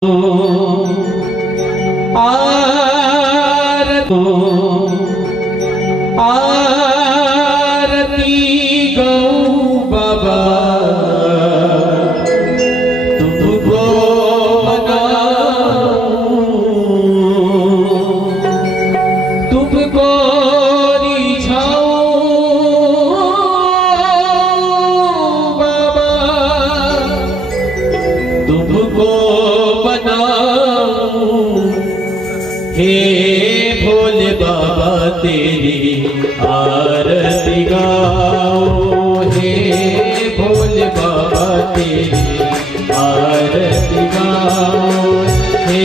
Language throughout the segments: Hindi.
आरती गौ बाबा तुमको मनाऊं, तुमको रिझाऊं बाबा, तुमको बनाऊं। हे भोले बाबा तेरी आरती गाओ, हे भोले बाबा तेरी आरती गाओ, हे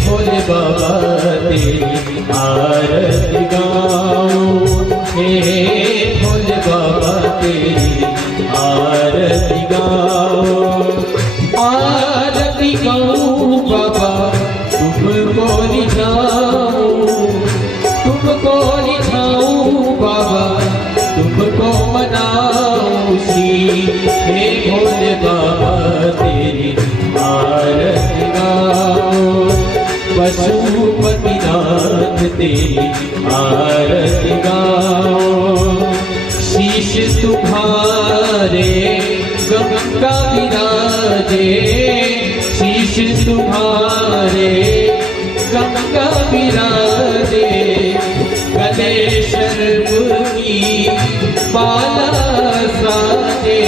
भोले बाबा तेरी आरती गाओ, हे भोले बाबा तेरी आरती गाओ। आरती गाऊं बाबा तुमको रिझाऊं, तुमको रिझाऊं बाबा, तुमको मनाऊं। श्री हे भोले बाबा तेरी आरती गाओ, पशुपतिनाथ तेरी आरती गाओ। शीश तुम्हारे गंगा विराजे, शीश तुम्हारे गंगा विराजे। गले शर्म की माला साजे,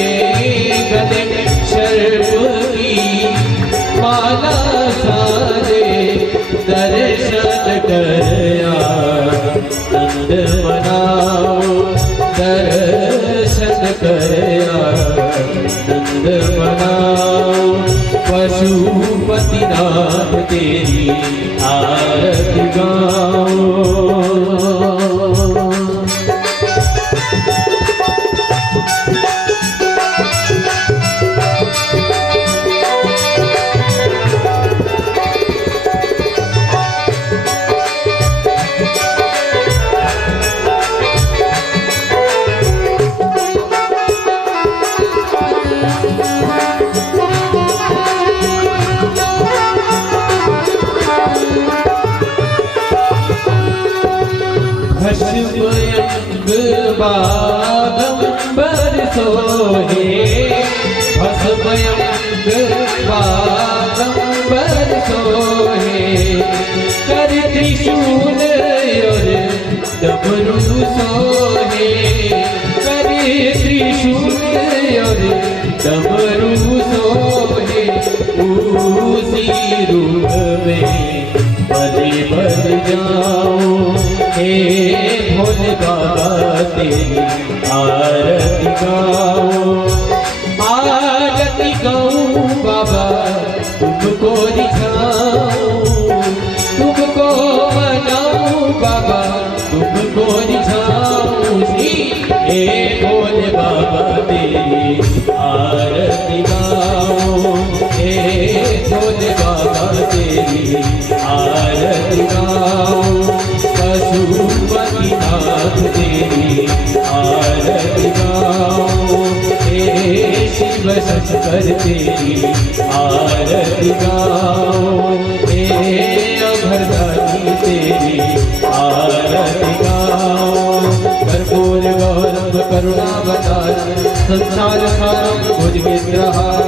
गले शर्म की माला साजे। दर्शन कर आनंद मनाओ, दर्शन कर आनंद मनाओ। पशुपतिनाथ तेरी आरती गाओ। भस्मयंग बागंबर सोहे, भस्मयंग बागंबर सोहे। कर त्रिशूल और डमरू सोहे, कर त्रिशूल और डमरू सोहे। उसी रूप में बलि बन जाओ, हे भोले बाबा तेरी आरती गाओ। आरती गाऊं बाबा तुमको रिझाऊं, तुमको मनाऊं बाबा, तुमको रिझाऊं। श्री हे भोले बाबा तेरी आरती गाओ, हे भोले बाबा तेरी आरती गाओ। पशुपतिनाथ तेरी आरती गाओ, हे शिव शंकर तेरी आरती गाओ, हे अभरदानी तेरी आरती गाओ। कर्पूर गौरव करुणावतार संसार सारं भुजगेन्द्रहार।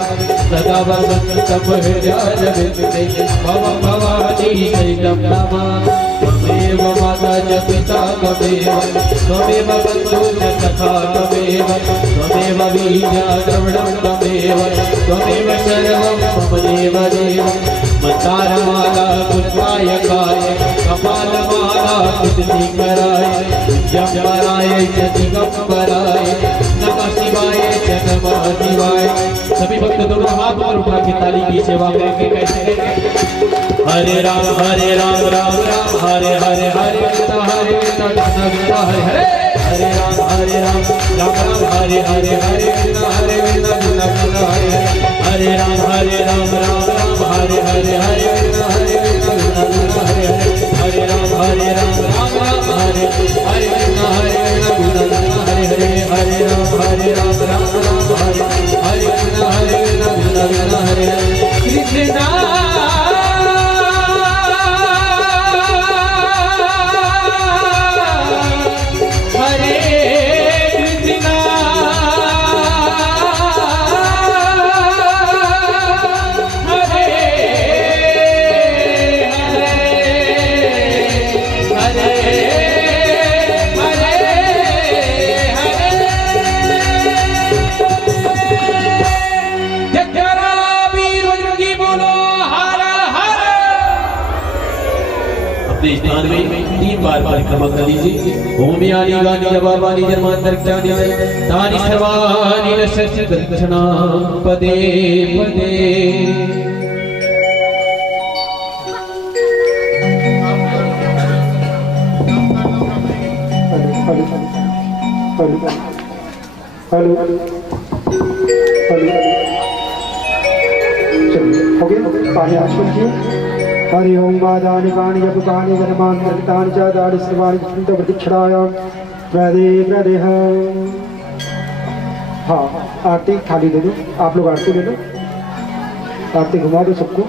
सदा वसन्तं हृदयारविन्दे भव भवानी शैलं नमामि। त्वमेव माता च पिता त्वमेव, त्वमेव बन्धुः च सखा त्वमेव, त्वमेव वीर्या द्रविणं त्वमेव, त्वमेव सर्वं मम देव देव। मन्दारमाला पुष्पायकाय, कपालमाला कुण्डलीकराय, विद्याम्बराय च दिगम्बराय, नमः शिवाय च नमः शिवाय। सभी भक्त दोनों हाथ और उठा के ताली की सेवा करेंगे। कैसे करेंगे? हरे राम राम राम हरे हरे हरे कृष्ण हरे कृष्ण कृष्ण कृष्ण हरे हरे। हरे राम राम राम हरे हरे हरे कृष्ण हरे कृष्ण कृष्ण कृष्ण हरे हरे। हरे राम राम हरे हरे हरे कृष्ण हरे कृष्ण कृष्ण कृष्ण हरे हरे। हरे राम राम हरे हरे कृष्ण हरे कृष्ण कृष्ण हरे हरे। हरे राम राम हरे हरे कृष्ण हरे कृष्ण कृष्ण हरे हरे। कृष्ण अपने स्थान में 3 बार परिक्रमा कर लीजिए। ओम यानी गानी जवाबानी जन्मांतरज्ञानी तानि सर्वाणि नश्यन्ति दक्षिणा पदे पदे। हेलो चलिए हो गया पानी आचमन किए। हरि ओम वादानि पाणी जपकानि जन्मांतरितानि च दानि सर्वाणि चिंत प्रतीक्षणायां प्रदे प्रदेह। हाँ आरती थाली दे दो, आप लोग आरती ले लो, आरती घुमा दो सबको।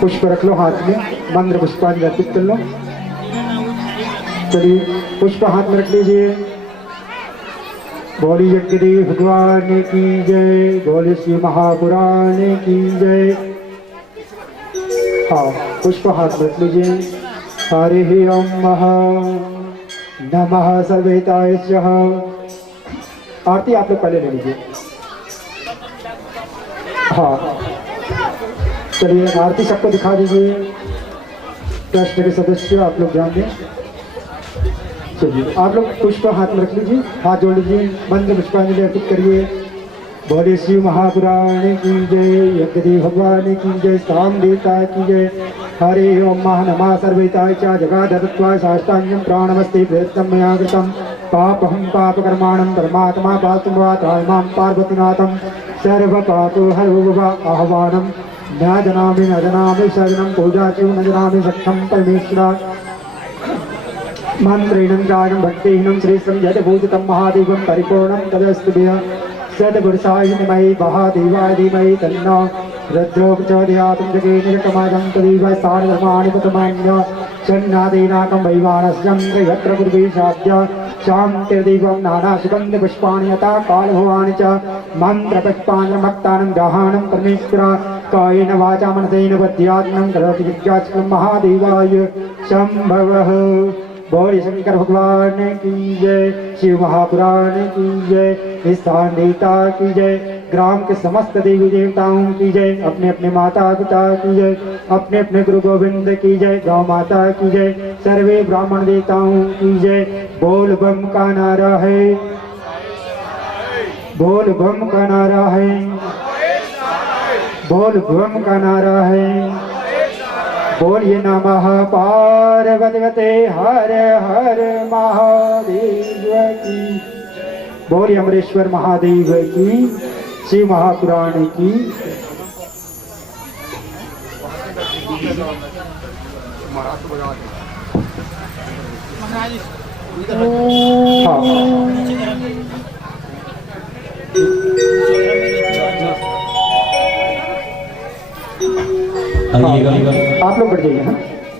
पुष्प रख लो हाथ में, मंत्र पुष्पांजलि अर्पित कर लो। चलिए पुष्प हाथ में रख लीजिए। बोली यज्ञदेव भगवान की जय, बोले श्री महापुराण की जय। हाँ पुष्प हाथ में रख लीजिए। हरि ओम नमः सर्वेताय स्वाहा। आरती आप लोग पहले ले लीजिए। हाँ चलिए आरती सबको दिखा दीजिए। ट्रस्ट के सदस्य आप लोग ध्यान दें। चलिए आप लोग पुष्प हाथ में रख लीजिए, हाथ जोड़ लीजिए, मंत्र पुष्पांजलि अर्पित करिए। बोले शिव महापुराण की जय, यज्ञदेव भगवान की जय, साम देवता की जय। हरे ओम नमः सर्वेताय च जगाधत्वाय साष्टांगं प्राणमस्ते प्रयत्नं मया कृतं। पापहं पापकर्माणं परमात्मा पातु मां पार्वतीनाथं। सर्वपापो हरो आह्वानं न जनामि शरणं पूजा च न जनामि सख्यं परमेश्वरा। मंत्रेणं गानं भक्तिहीनं श्रेष्ठं यद्भूतितं महादेवं परिपूर्णं तदस्तुभ्यः। सद्गुरुसायिनमयि महादेवाय धीमहि तन्नो रुद्रो प्रचोदयात्। जगेन्द्रकमादं तदेव सारधर्माणि प्रथमान्य सन्नादीनाकं वैवानस्यं यत्र गुरुभिषाद्य शान्तिर्देवं नानासुगन्धपुष्पाणि यथा कालभवानि च मन्त्रपुष्पाञ्जलिमक्तानं ग्रहाणं परमेश्वर कायेन वाचा मनसेन बुद्ध्यात्मनं करोति यज्ञाचलं महादेवाय शम्भवः। बोले शंकर भगवान की जय, शिव महापुराण की जय, स्थान देवता की जय, ग्राम के समस्त देवी देवताओं की जय, अपने अपने माता पिता की जय, अपने अपने गुरु गोविंद की जय, गौ माता की जय, सर्वे ब्राह्मण देवताओं की जय। बोल बम का नारा है, बोल बम का नारा है, बोल बम का नारा है। बोलिए नमः पार्वतीपते हर हर महादेव की। बोलिए अमरेश्वर महादेव की, शिव महापुराण की। आप लोग बढ़ जाइए। हाँ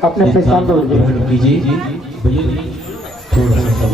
अपने अपने स्थान पर बढ़ कीजिए। थोड़ा सा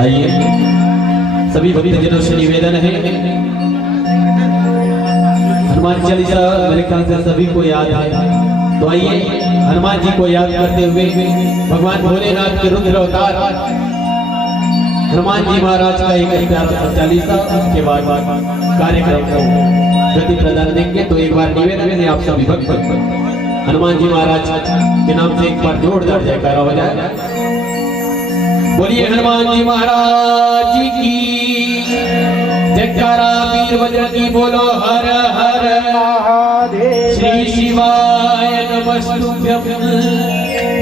आइए सभी भक्तजनों से निवेदन है, हनुमान चालीसा मेरे ख्याल से सभी को याद है, तो आइए हनुमान जी को याद करते हुए भगवान भोलेनाथ के रुद्र अवतार हनुमान जी महाराज का एक प्यारा सा चालीसा के बाद कार्यक्रम को गति प्रदान देंगे। तो एक बार निवेदन है आप सभी भक्त हनुमान जी महाराज के नाम से एक बार जोरदार जयकारा हो जाए। बोलिए हनुमान जी महाराज की जयकारा। वीर वज्र की बोलो हर हर महादेव। श्री शिवाय नमस्तुभ्यं,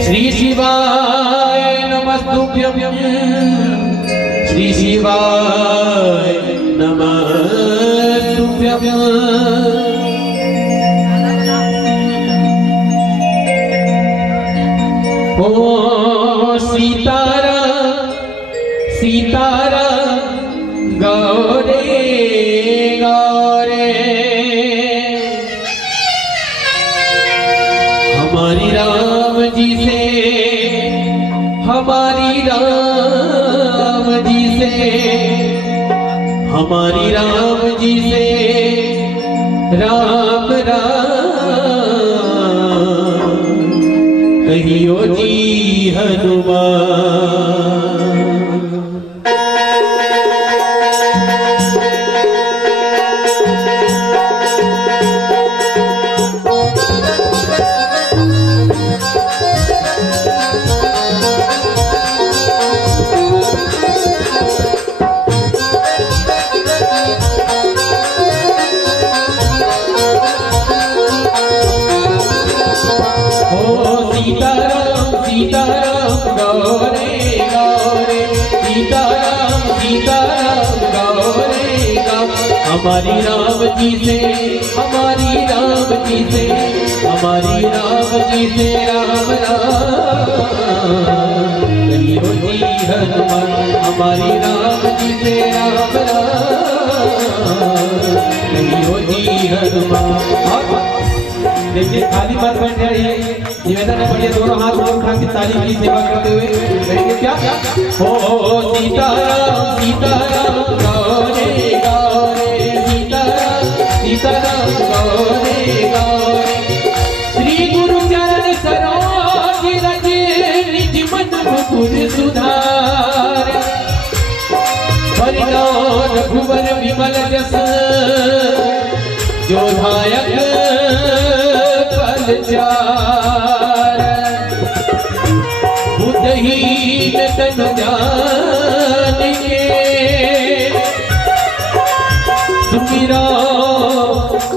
श्री शिवाय नमस्तुभ्यं, श्री शिवाय नमस्तुभ्यं। ओ सीतारा सीतारा गौरे गौरे हमारी राम जी से, हमारी राम जी से, हमारी राम जी से, राम राम कहियो जी हनुमान। सीताराम सीताराम गौरे गौरे, सीताराम सीताराम गौरे राम। हमारी राम जी से, हमारी राम जी से, हमारी राम जी से, राम राम कहियो जी हनुमान। हमारी राम जी से, राम राम कहियो जी हनुमान। देखिए खाली बात बैठ जाइए, निवेदन है बढ़िया, दोनों हाथ और उठा के ताली की सेवा करते हुए कहेंगे क्या हो सीताराम सीताराम गौरे गौरे, सीताराम सीताराम गौरे गौरे। श्री गुरु चरण सरोज रज, निज मन मुकुर सुधार। परिणो रघुवर विमल जस, जो धायक चार। बुद्धहीन तनु जान के, सुमिरो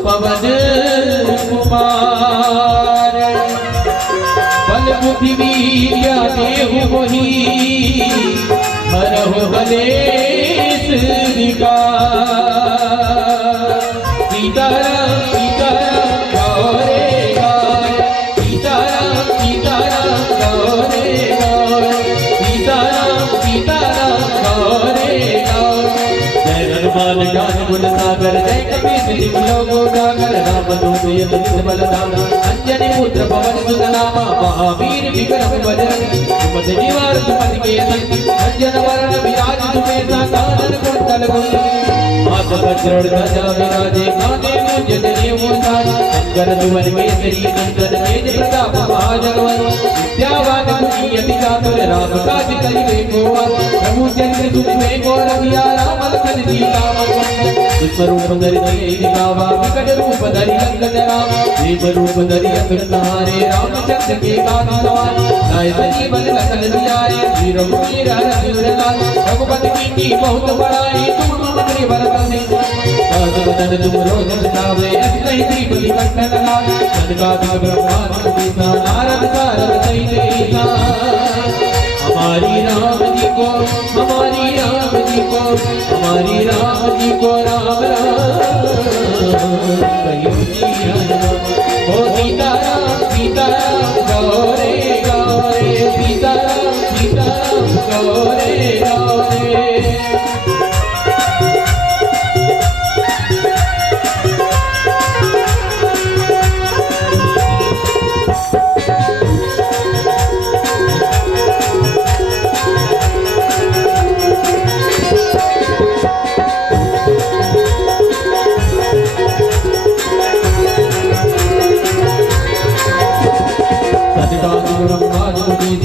पवन कुमार। बल बुद्धि विद्या देहु मोहि, हरहु कलेश विकार। सीताराम सीताराम गौरे गौरे, सीताराम सीताराम गौरे गौरे, सीताराम सीताराम गौरे गौरे। जय हनुमान ज्ञान गुण सागर, जय कपीस तिहुँ लोको उजागर। राम दूत अतुलित बलधाम, अंजनी पुत्र पवन सुत नामा। महावीर विक्रम बजरंगी, सुमति निवार सुमति के संगी। अंजन वरण विराज सुबेसा, कानन कुंडल कुंडली। हाथ वज्र ध्वजा विराजे, कांधे मूंज जनेऊ साज। शंकर सुवन केसरी नंदन, तेज प्रताप महाजगवंत। विद्यावान गुणी अति चातुर, राम काज करिबे को आतुर। प्रभु चरित्र सुनिबे को रसिया, राम लखन सीता मन बंधन। विश्व रूप धरि सियहि दिखावा, विकट रूप धरि लंक जरावा। देव रूप धरि असुर संहारे, रामचंद्र के काज सवारे। लाए संजीवन लखन जियाए, श्री रघुवीर हरषि उर लाए। रघुपति कीन्ही बहुत बड़ाई, तुम मम प्रिय भरत सिंह। बदन तुम रोज गावे, अति कहि त्रिपुटी कंठ लगावे। सनकादिक ब्रह्मादि मुनीसा, नारद सारद सहित ईसा। हमारी राम जी को, हमारी राम जी को, हमारी राम जी को, राम राम कहियो जी हनुमान। ओ सीताराम सीताराम गौरे गौरे, सीताराम सीताराम गौरे गौरे।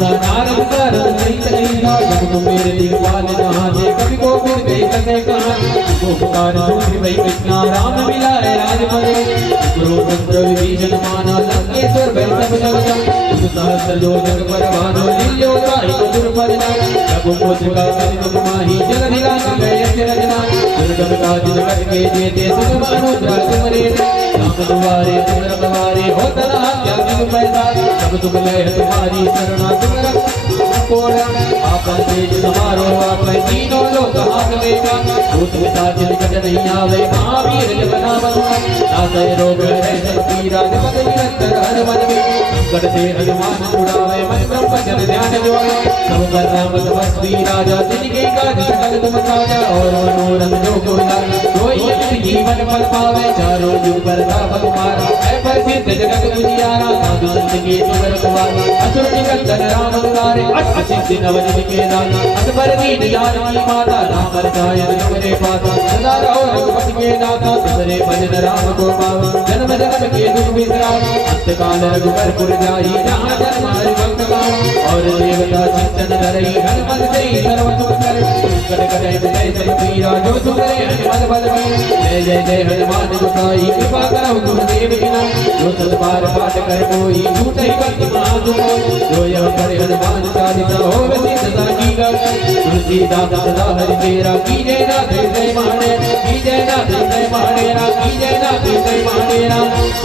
नारद सारद सहित ईसा, जब तुम मेरे दिखपाल जहाँ से। कभी को फिर गई कथे कहानी, को पुकार सूत्र भई कृष्णा। राम मिलाए राजपद, कुरुक्षेत्र विभीषण माना। लंकेश्वर भय सब जग जान, सहस्र योजन पर भानु। लील्यो ताहि मधुर फल जान, रघुपुत्र का कलियुग माही। जगत निवास गए रचना, दुर्गम काज जगत के जेते। सुगम अनुग्रह तुमरे, राम दुआरे तुम रखवारे। होता न त्यागी तुम पैसा, सब तुम लय तुम्हारी शरणा। तुम कोड़ा आपन तेज समारो, आपन तीनों लोक हाकलेगा। भूत पिशाच निकट नहीं आवे, महावीर जब नाम हनुमान। नासय रोग हरै सब पीरा, जपत निरंतर हनुमत बीरा। संकट से हनुमान छुड़ावे, मन ब्रह्म दर्शन ध्यान ज्वाला सब कर राम तपस्वी राजा जिनके काज सकल तुम साजा और मनोरथ जो कोई कोई जीवन फल पावे चारों युग पर तापक मारा है प्रसिद्ध जगत उजियारा साधु संत के तुम रखवाला असुर निकंदन राम दुलारे असिद्धि नवनिधि के दाता असबर दीन जानकी माता राम रसायन तुमरे पाता सदा रहो रघुपति के दाता तुमरे भजन राम को पावा जन्म जन्म के दुख बिसरावा अंत काल रघुबर पुर जाई जहाँ जन्म हरि भक्त गावा और देवता चिंतन धरई हनुमत से सर्व सुख करे कट कटे जय सब पीरा जो सुकरे हनुमत बल जय जय जय हनुमान गोसाई कृपा करो गुरुदेव की नाम जो सत बार पाठ कर कोई झूठे भक्त महादुख जो यह करे हनुमान चालीसा हो सिद्ध की गल तुलसीदास सदा हरि तेरा की जय नाथ जय महादेव की जय नाथ जय महादेव की जय नाथ जय महादेव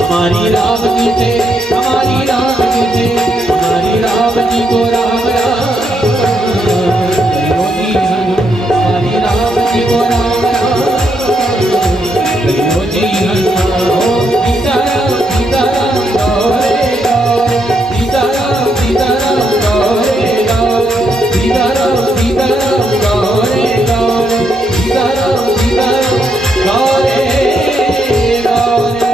हमारी राम की जय हमारी राम की जय हमारी राम जी को राम राम हमारी राम जी को राम राम जी हनुमान सीताराम सीताराम गौरे गौरे सीताराम सीताराम गौरे गौरे सीताराम सीताराम गौरे गौरे सीताराम सीताराम गौरे गौरे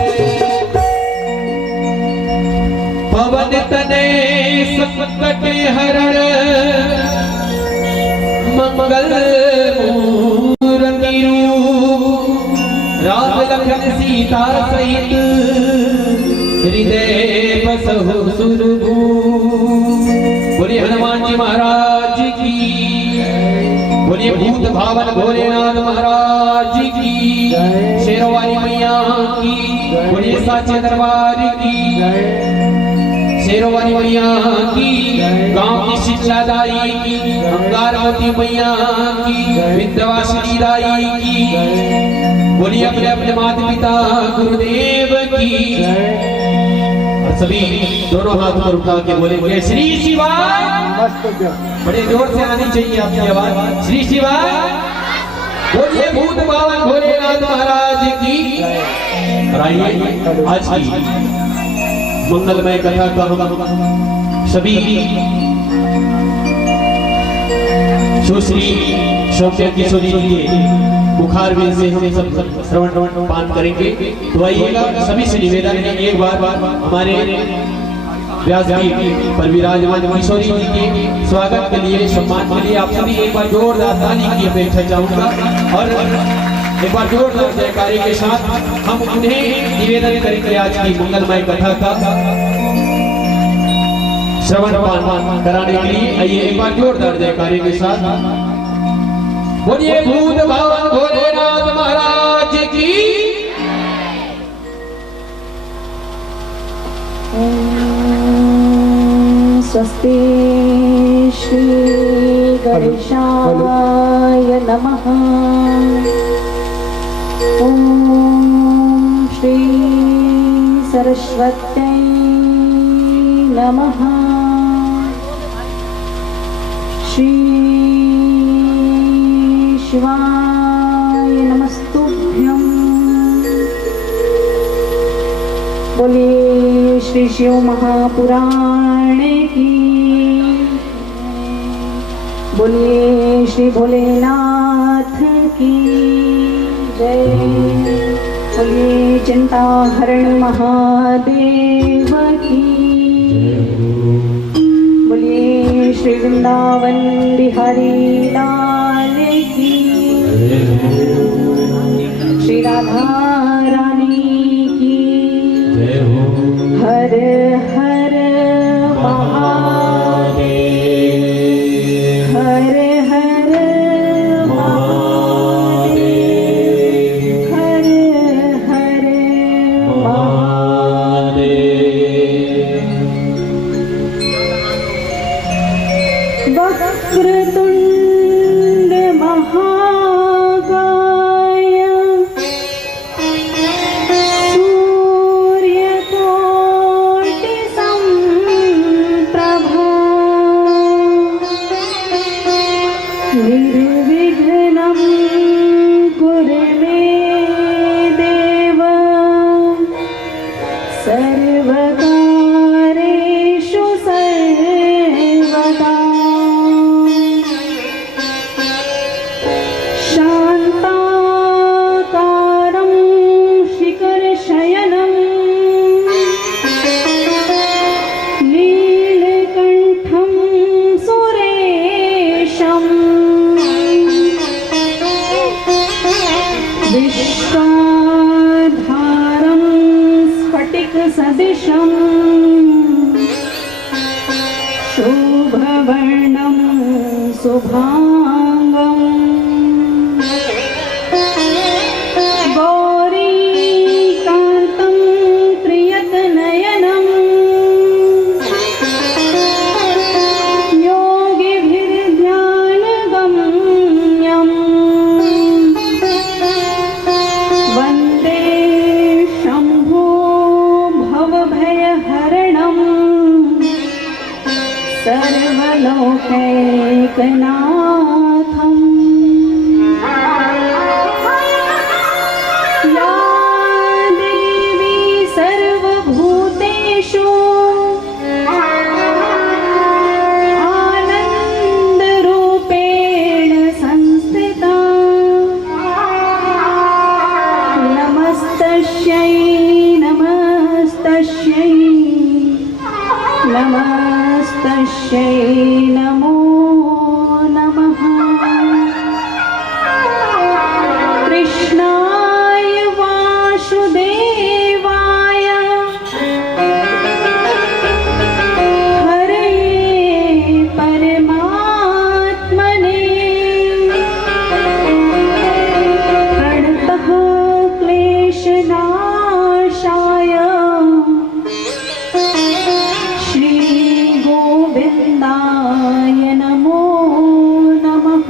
पवन तने संकट हरण मंगल मूर्ति रूप राम लखन सीता सहित हृदय बसहु सुरभू बोलिए हनुमान जी महाराज की बोलिए भूत भावन भोलेनाथ महाराज की शेरवाली मैया की बोलिए साचे दरबार की शेरवाली मैया की गांव की शीतलादाई की अंगारवती मैया की विंध्यवासिनी दाई की बोलिए अपने अपने माता पिता गुरुदेव की और सभी दोनों हाथ पर उठा के बोलेंगे श्री शिवाय बड़े जोर से आनी चाहिए आपकी आवाज श्री शिवाय बोलिए भूत भावन भोलेनाथ महाराज की और आइए आज की मंगलमय कथा का हम सभी सुश्री शौक्य किशोरी जी के बुखार में से हम सब श्रवण पान करेंगे तो आइएगा सभी से निवेदन है एक बार हमारे व्यास पर विराजमान किशोरी जी के स्वागत के लिए सम्मान के लिए आप सभी एक बार जोरदार ताली की अपेक्षा चाहूंगा और एक बार जोरदार जयकारी के साथ हम उन्हें निवेदन करेंगे आज की मंगलमय कथा का श्रवण पान कराने के लिए आइए एक बार जोरदार जयकारी के साथ बोलिए भूत भावन भोलेनाथ महाराज की स्वस्ति श्री गणेशाय नमः ओम श्री सरस्वत्यै नमः श्री शिवाय नमस्तुभ्यं बोलिए श्री शिव महापुराण की बोलिए श्री भोलेनाथ की जय बोलिए चिंता हरण महादेव की बोलिए श्री वृंदावन बिहारी लाल की श्री राधा रानी की हर हर महादेव हर हर महादेव हर हर महादेव वक्रतुंड महाकाय सूर्यकोटि समप्रभा निर्विघ्नं कुरु मे देव सर्वकारेषु सर्वदा शुभांगम् गौरीकान्तं प्रियतनयनम् योगिभिर्ध्यानगम्यम् वन्दे शम्भो भवभयहरणम् सर्वलोकैकनाथम् या देवी सर्वभूतेषु आनन्दरूपेण संस्थिता नमस्तस्यै नमस्तस्यै नमस्तस्यै नमो नमः कृष्णाय वासुदेवाय हरे परमात्मने प्रणतः क्लेशनाशाय श्रीगोविन्दाय नमो नमः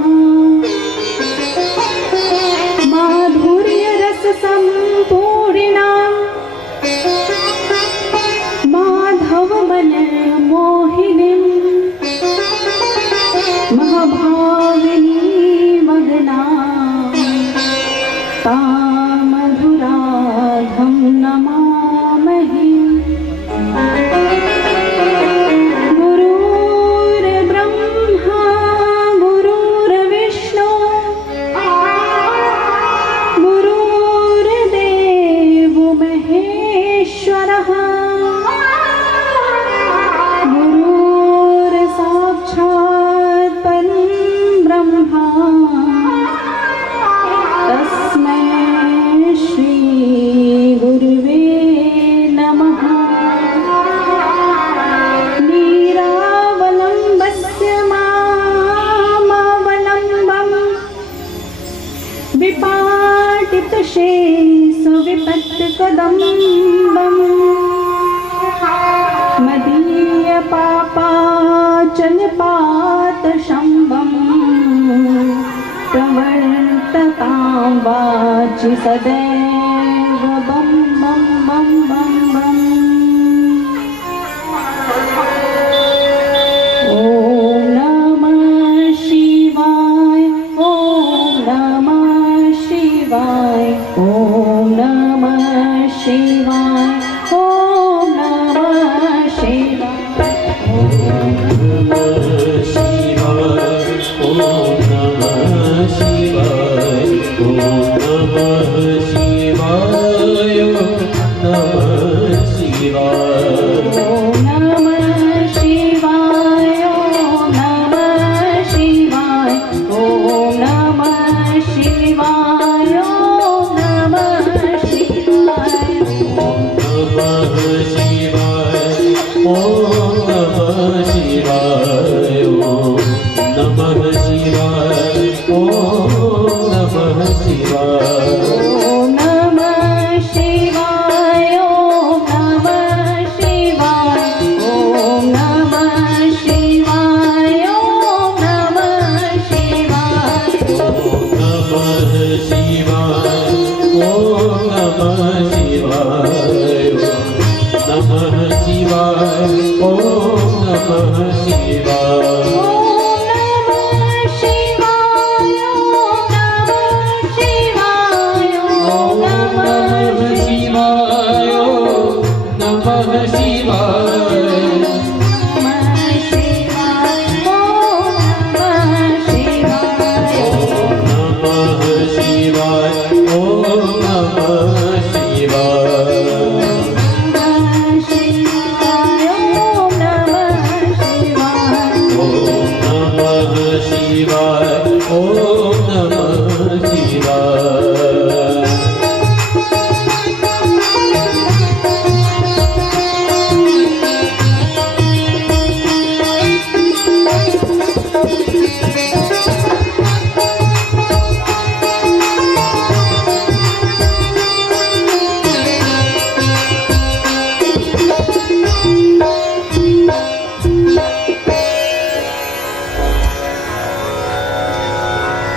माधुर्यरससम्पूर्णां माधवमनमोहिनीं महाभाविनीमग्नां तां मधुराधं नमामहि गुरुर्ब्रह्मा गुरुर्विष्णु गुरुर्देवो महेश्वरः गुरुर्साक्षात् परब्रह्मा तस्मै श्री गुरुवे नमः नीरावलम्बस्य मामवलम्बम् विपाटितशेषु विपत्कदम्बम् मदीयपापाचलपातशम्भम् प्रवर्ततां वाचि सदैव बं बं बं बं बम् ॐ नमः शिवाय ॐ नमः शिवाय ॐ नमः शिवाय ॐ नमः शिवाय ॐ नमः शिवाय ॐ नमः शिवाय ॐ नमः शिवाय ॐ नमः शिवाय ॐ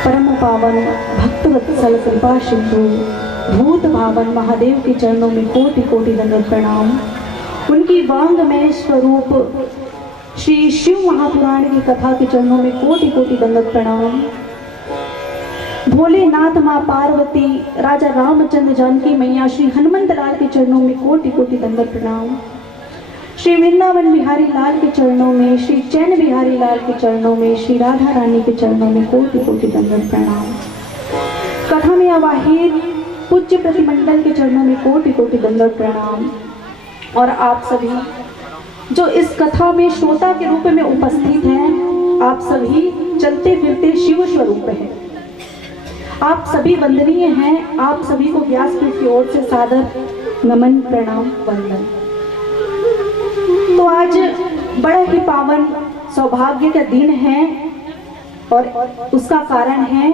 परम पावन भक्तवत्सल कृपा सिंधु भूत भावन महादेव के चरणों में कोटि कोटि दंडवत प्रणाम। उनकी वांगमय स्वरूप श्री शिव महापुराण की कथा के चरणों में कोटि कोटि दंडवत प्रणाम। भोलेनाथ माँ पार्वती, राजा रामचंद्र, जानकी मैया, श्री हनुमंत लाल के चरणों में कोटि कोटि दंडवत प्रणाम। श्री वृंदावन बिहारी लाल के चरणों में, श्री चैन बिहारी लाल के चरणों में, श्री राधा रानी के चरणों में कोटि कोटि दंडवत प्रणाम। कथा में आवाहित पूज्य प्रतिमंडल के चरणों में कोटि कोटि दंडवत प्रणाम। और आप सभी जो इस कथा में श्रोता के रूप में उपस्थित हैं, आप सभी चलते फिरते शिव स्वरूप हैं। आप सभी वंदनीय हैं। आप सभी को व्यासपीठ की ओर से सादर नमन, प्रणाम, वंदन। तो आज बड़ा ही पावन सौभाग्य का दिन है और उसका कारण है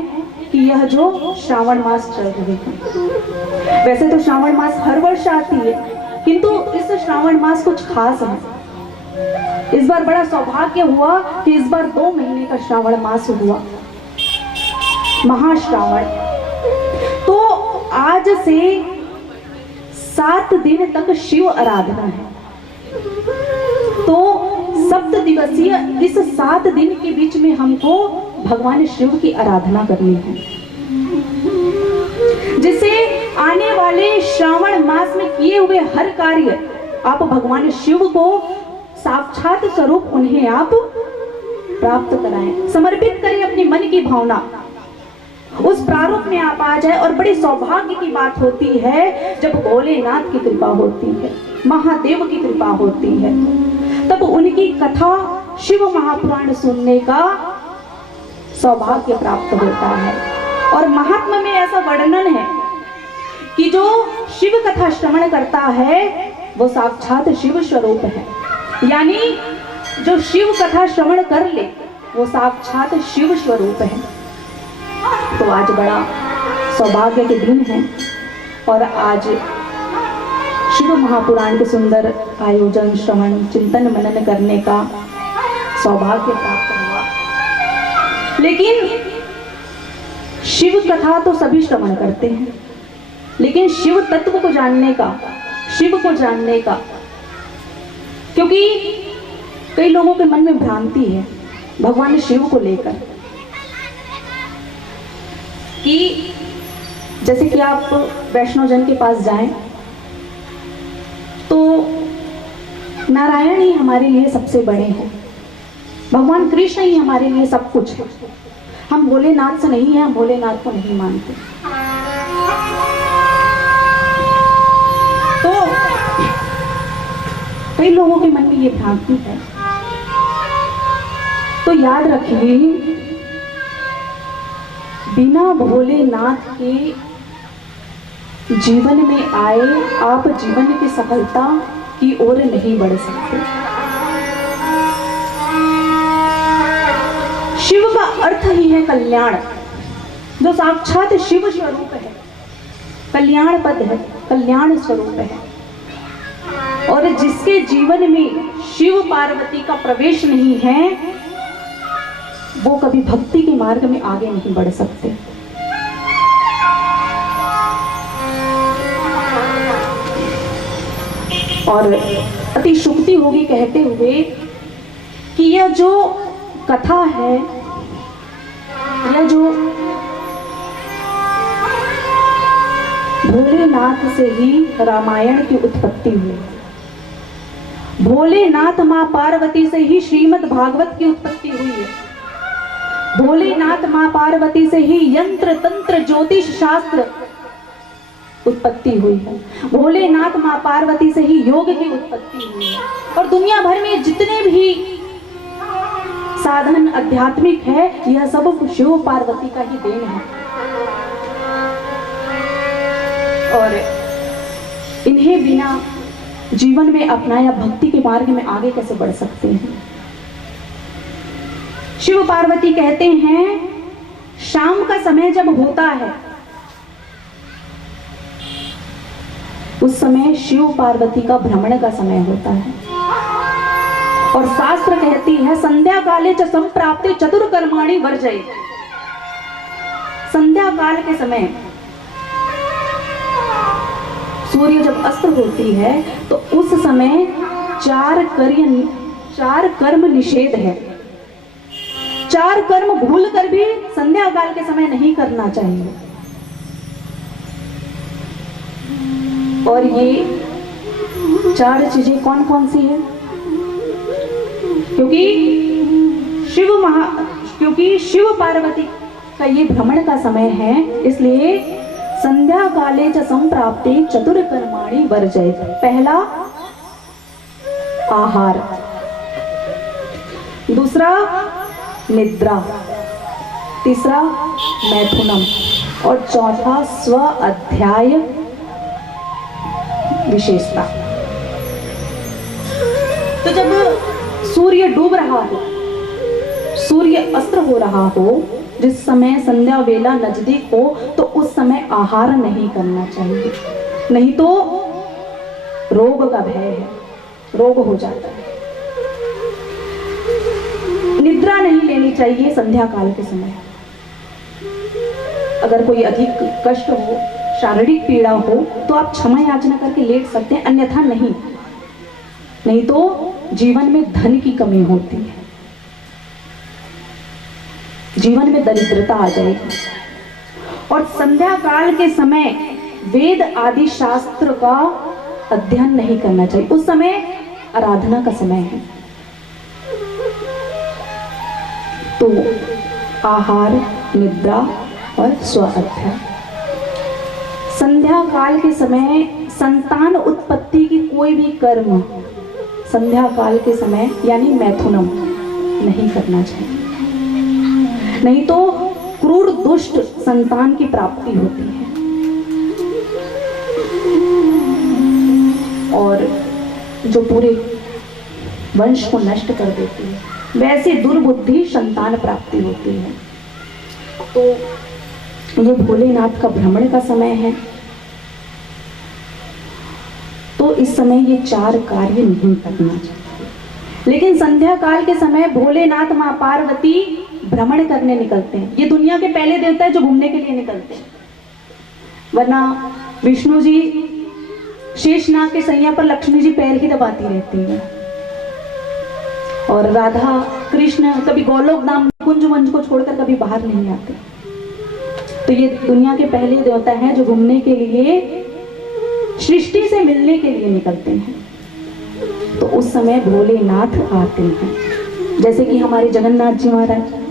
कि यह जो श्रावण मास चल रहे हैं। वैसे तो श्रावण मास हर वर्ष आती है, किंतु इस श्रावण मास कुछ खास है। इस बार बड़ा सौभाग्य हुआ कि इस बार 2 महीने का श्रावण मास हुआ, महाश्रावण। तो आज से 7 दिन तक शिव आराधना है। तो 7 दिवसीय इस 7 दिन के बीच में हमको भगवान शिव की आराधना करनी है, जिससे आने वाले श्रावण मास में किए हुए हर कार्य आप भगवान शिव को साक्षात स्वरूप उन्हें आप प्राप्त कराएं, समर्पित करें अपने मन की भावना, उस प्रारूप में आप आ जाए। और बड़ी सौभाग्य की बात होती है जब भोलेनाथ की कृपा होती है, महादेव की कृपा होती है, तब उनकी कथा शिव महापुराण सुनने का सौभाग्य प्राप्त होता है। और महात्मा में ऐसा वर्णन है कि जो शिव कथा श्रवण करता है वो साक्षात शिव स्वरूप है, यानी जो शिव कथा श्रवण कर ले वो साक्षात शिव स्वरूप है। तो आज बड़ा सौभाग्य के दिन है और आज शिव महापुराण के सुंदर आयोजन, श्रवण, चिंतन, मनन करने का सौभाग्य प्राप्त हुआ। लेकिन शिव कथा तो सभी श्रवण करते हैं, लेकिन शिव तत्व को जानने का, शिव को जानने का, क्योंकि कई लोगों के मन में भ्रांति है भगवान शिव को लेकर कि जैसे कि आप वैष्णव जन के पास जाएं तो नारायण ही हमारे लिए सबसे बड़े हैं, भगवान कृष्ण ही हमारे लिए सब कुछ है। हम भोलेनाथ से नहीं हैं, हम भोलेनाथ को नहीं मानते। तो कई लोगों के मन में ये भ्रांति है। तो याद रखिए, बिना भोलेनाथ के जीवन में आए आप जीवन की सफलता की ओर नहीं बढ़ सकते। शिव का अर्थ ही है कल्याण, जो साक्षात शिव स्वरूप है, कल्याण पद है, कल्याण स्वरूप है। और जिसके जीवन में शिव पार्वती का प्रवेश नहीं है वो कभी भक्ति के मार्ग में आगे नहीं बढ़ सकते। और अति शुक्ति होगी कहते हुए कि यह जो कथा है, यह जो भोलेनाथ से ही रामायण की उत्पत्ति हुई, भोलेनाथ माँ पार्वती से ही श्रीमद् भागवत की उत्पत्ति हुई है, भोलेनाथ माँ पार्वती से ही यंत्र तंत्र ज्योतिष शास्त्र उत्पत्ति हुई है, भोलेनाथ माँ पार्वती से ही योग की उत्पत्ति हुई है। और दुनिया भर में जितने भी साधन आध्यात्मिक है, यह सब शिव पार्वती का ही देन है। और इन्हें बिना जीवन में अपनाया भक्ति के मार्ग में आगे कैसे बढ़ सकते हैं। शिव पार्वती कहते हैं शाम का समय जब होता है उस समय शिव पार्वती का भ्रमण का समय होता है। और शास्त्र कहती है संध्या काले च संप्राप्ते चतुर कर्माणि वर्जय, संध्या काल के समय सूर्य जब अस्त होती है तो उस समय चार कर्म निषेध है। चार कर्म भूल कर भी संध्या काल के समय नहीं करना चाहिए। और ये चार चीजें कौन कौन सी हैं? क्योंकि शिव पार्वती का ये भ्रमण का समय है, इसलिए संध्या काले च संप्राप्ते चतुर कर्माणि वर्जयेत्। पहला आहार, दूसरा निद्रा, तीसरा मैथुनम और चौथा स्व अध्याय विशेषता। तो जब सूर्य डूब रहा हो, सूर्य अस्त्र हो रहा हो, जिस समय संध्या वेला नजदीक हो, तो उस समय आहार नहीं करना चाहिए, नहीं तो रोग का भय है, रोग हो जाता है। निद्रा नहीं लेनी चाहिए संध्या काल के समय। अगर कोई अधिक कष्ट हो, शारीरिक पीड़ा हो, तो आप क्षमा याचना करके लेट सकते हैं, अन्यथा नहीं तो जीवन में धन की कमी होती है, जीवन में दरिद्रता आ जाएगी। और संध्या काल के समय वेद आदि शास्त्र का अध्ययन नहीं करना चाहिए, उस समय आराधना का समय है। तो आहार, निद्रा और स्व अध्याय। संध्या काल के समय संतान उत्पत्ति की कोई भी कर्म संध्या काल के समय यानी मैथुनम नहीं करना चाहिए, नहीं तो क्रूर दुष्ट संतान की प्राप्ति होती है और जो पूरे वंश को नष्ट कर देती है, वैसे दुर्बुद्धि संतान प्राप्ति होती है। तो ये भोलेनाथ का भ्रमण का समय है, तो इस समय ये चार कार्य नहीं करना चाहिए। लेकिन संध्या काल के समय भोलेनाथ माँ पार्वती भ्रमण करने निकलते हैं। ये दुनिया के पहले देवता है जो घूमने के लिए निकलते हैं, वरना विष्णु जी शेषनाग के सैया पर लक्ष्मी जी पैर ही दबाती रहती है और राधा कृष्ण कभी गोलोक धाम कुंज वंज को छोड़कर कभी बाहर नहीं आते। तो ये दुनिया के पहले देवता हैं जो घूमने के लिए, सृष्टि से मिलने के लिए निकलते हैं। तो उस समय भोलेनाथ आते हैं, जैसे कि हमारे जगन्नाथ जी महाराज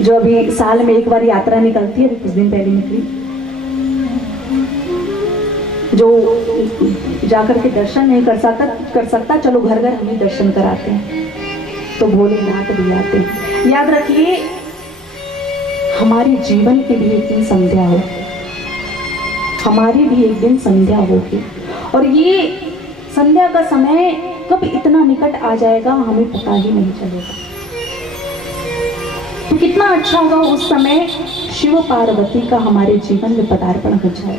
जो अभी साल में एक बार यात्रा निकलती है, अभी कुछ दिन पहले निकली, जो जाकर के दर्शन नहीं कर सकता चलो घर घर हम ही दर्शन कराते हैं। तो भोलेनाथ भी आते हैं। याद रखिए हमारे जीवन के भी एक दिन संध्या हो, हमारी भी एक दिन संध्या होगी और ये संध्या का समय कब इतना निकट आ जाएगा हमें पता ही नहीं चलेगा। तो कितना अच्छा होगा उस समय शिव पार्वती का हमारे जीवन में पदार्पण हो जाए।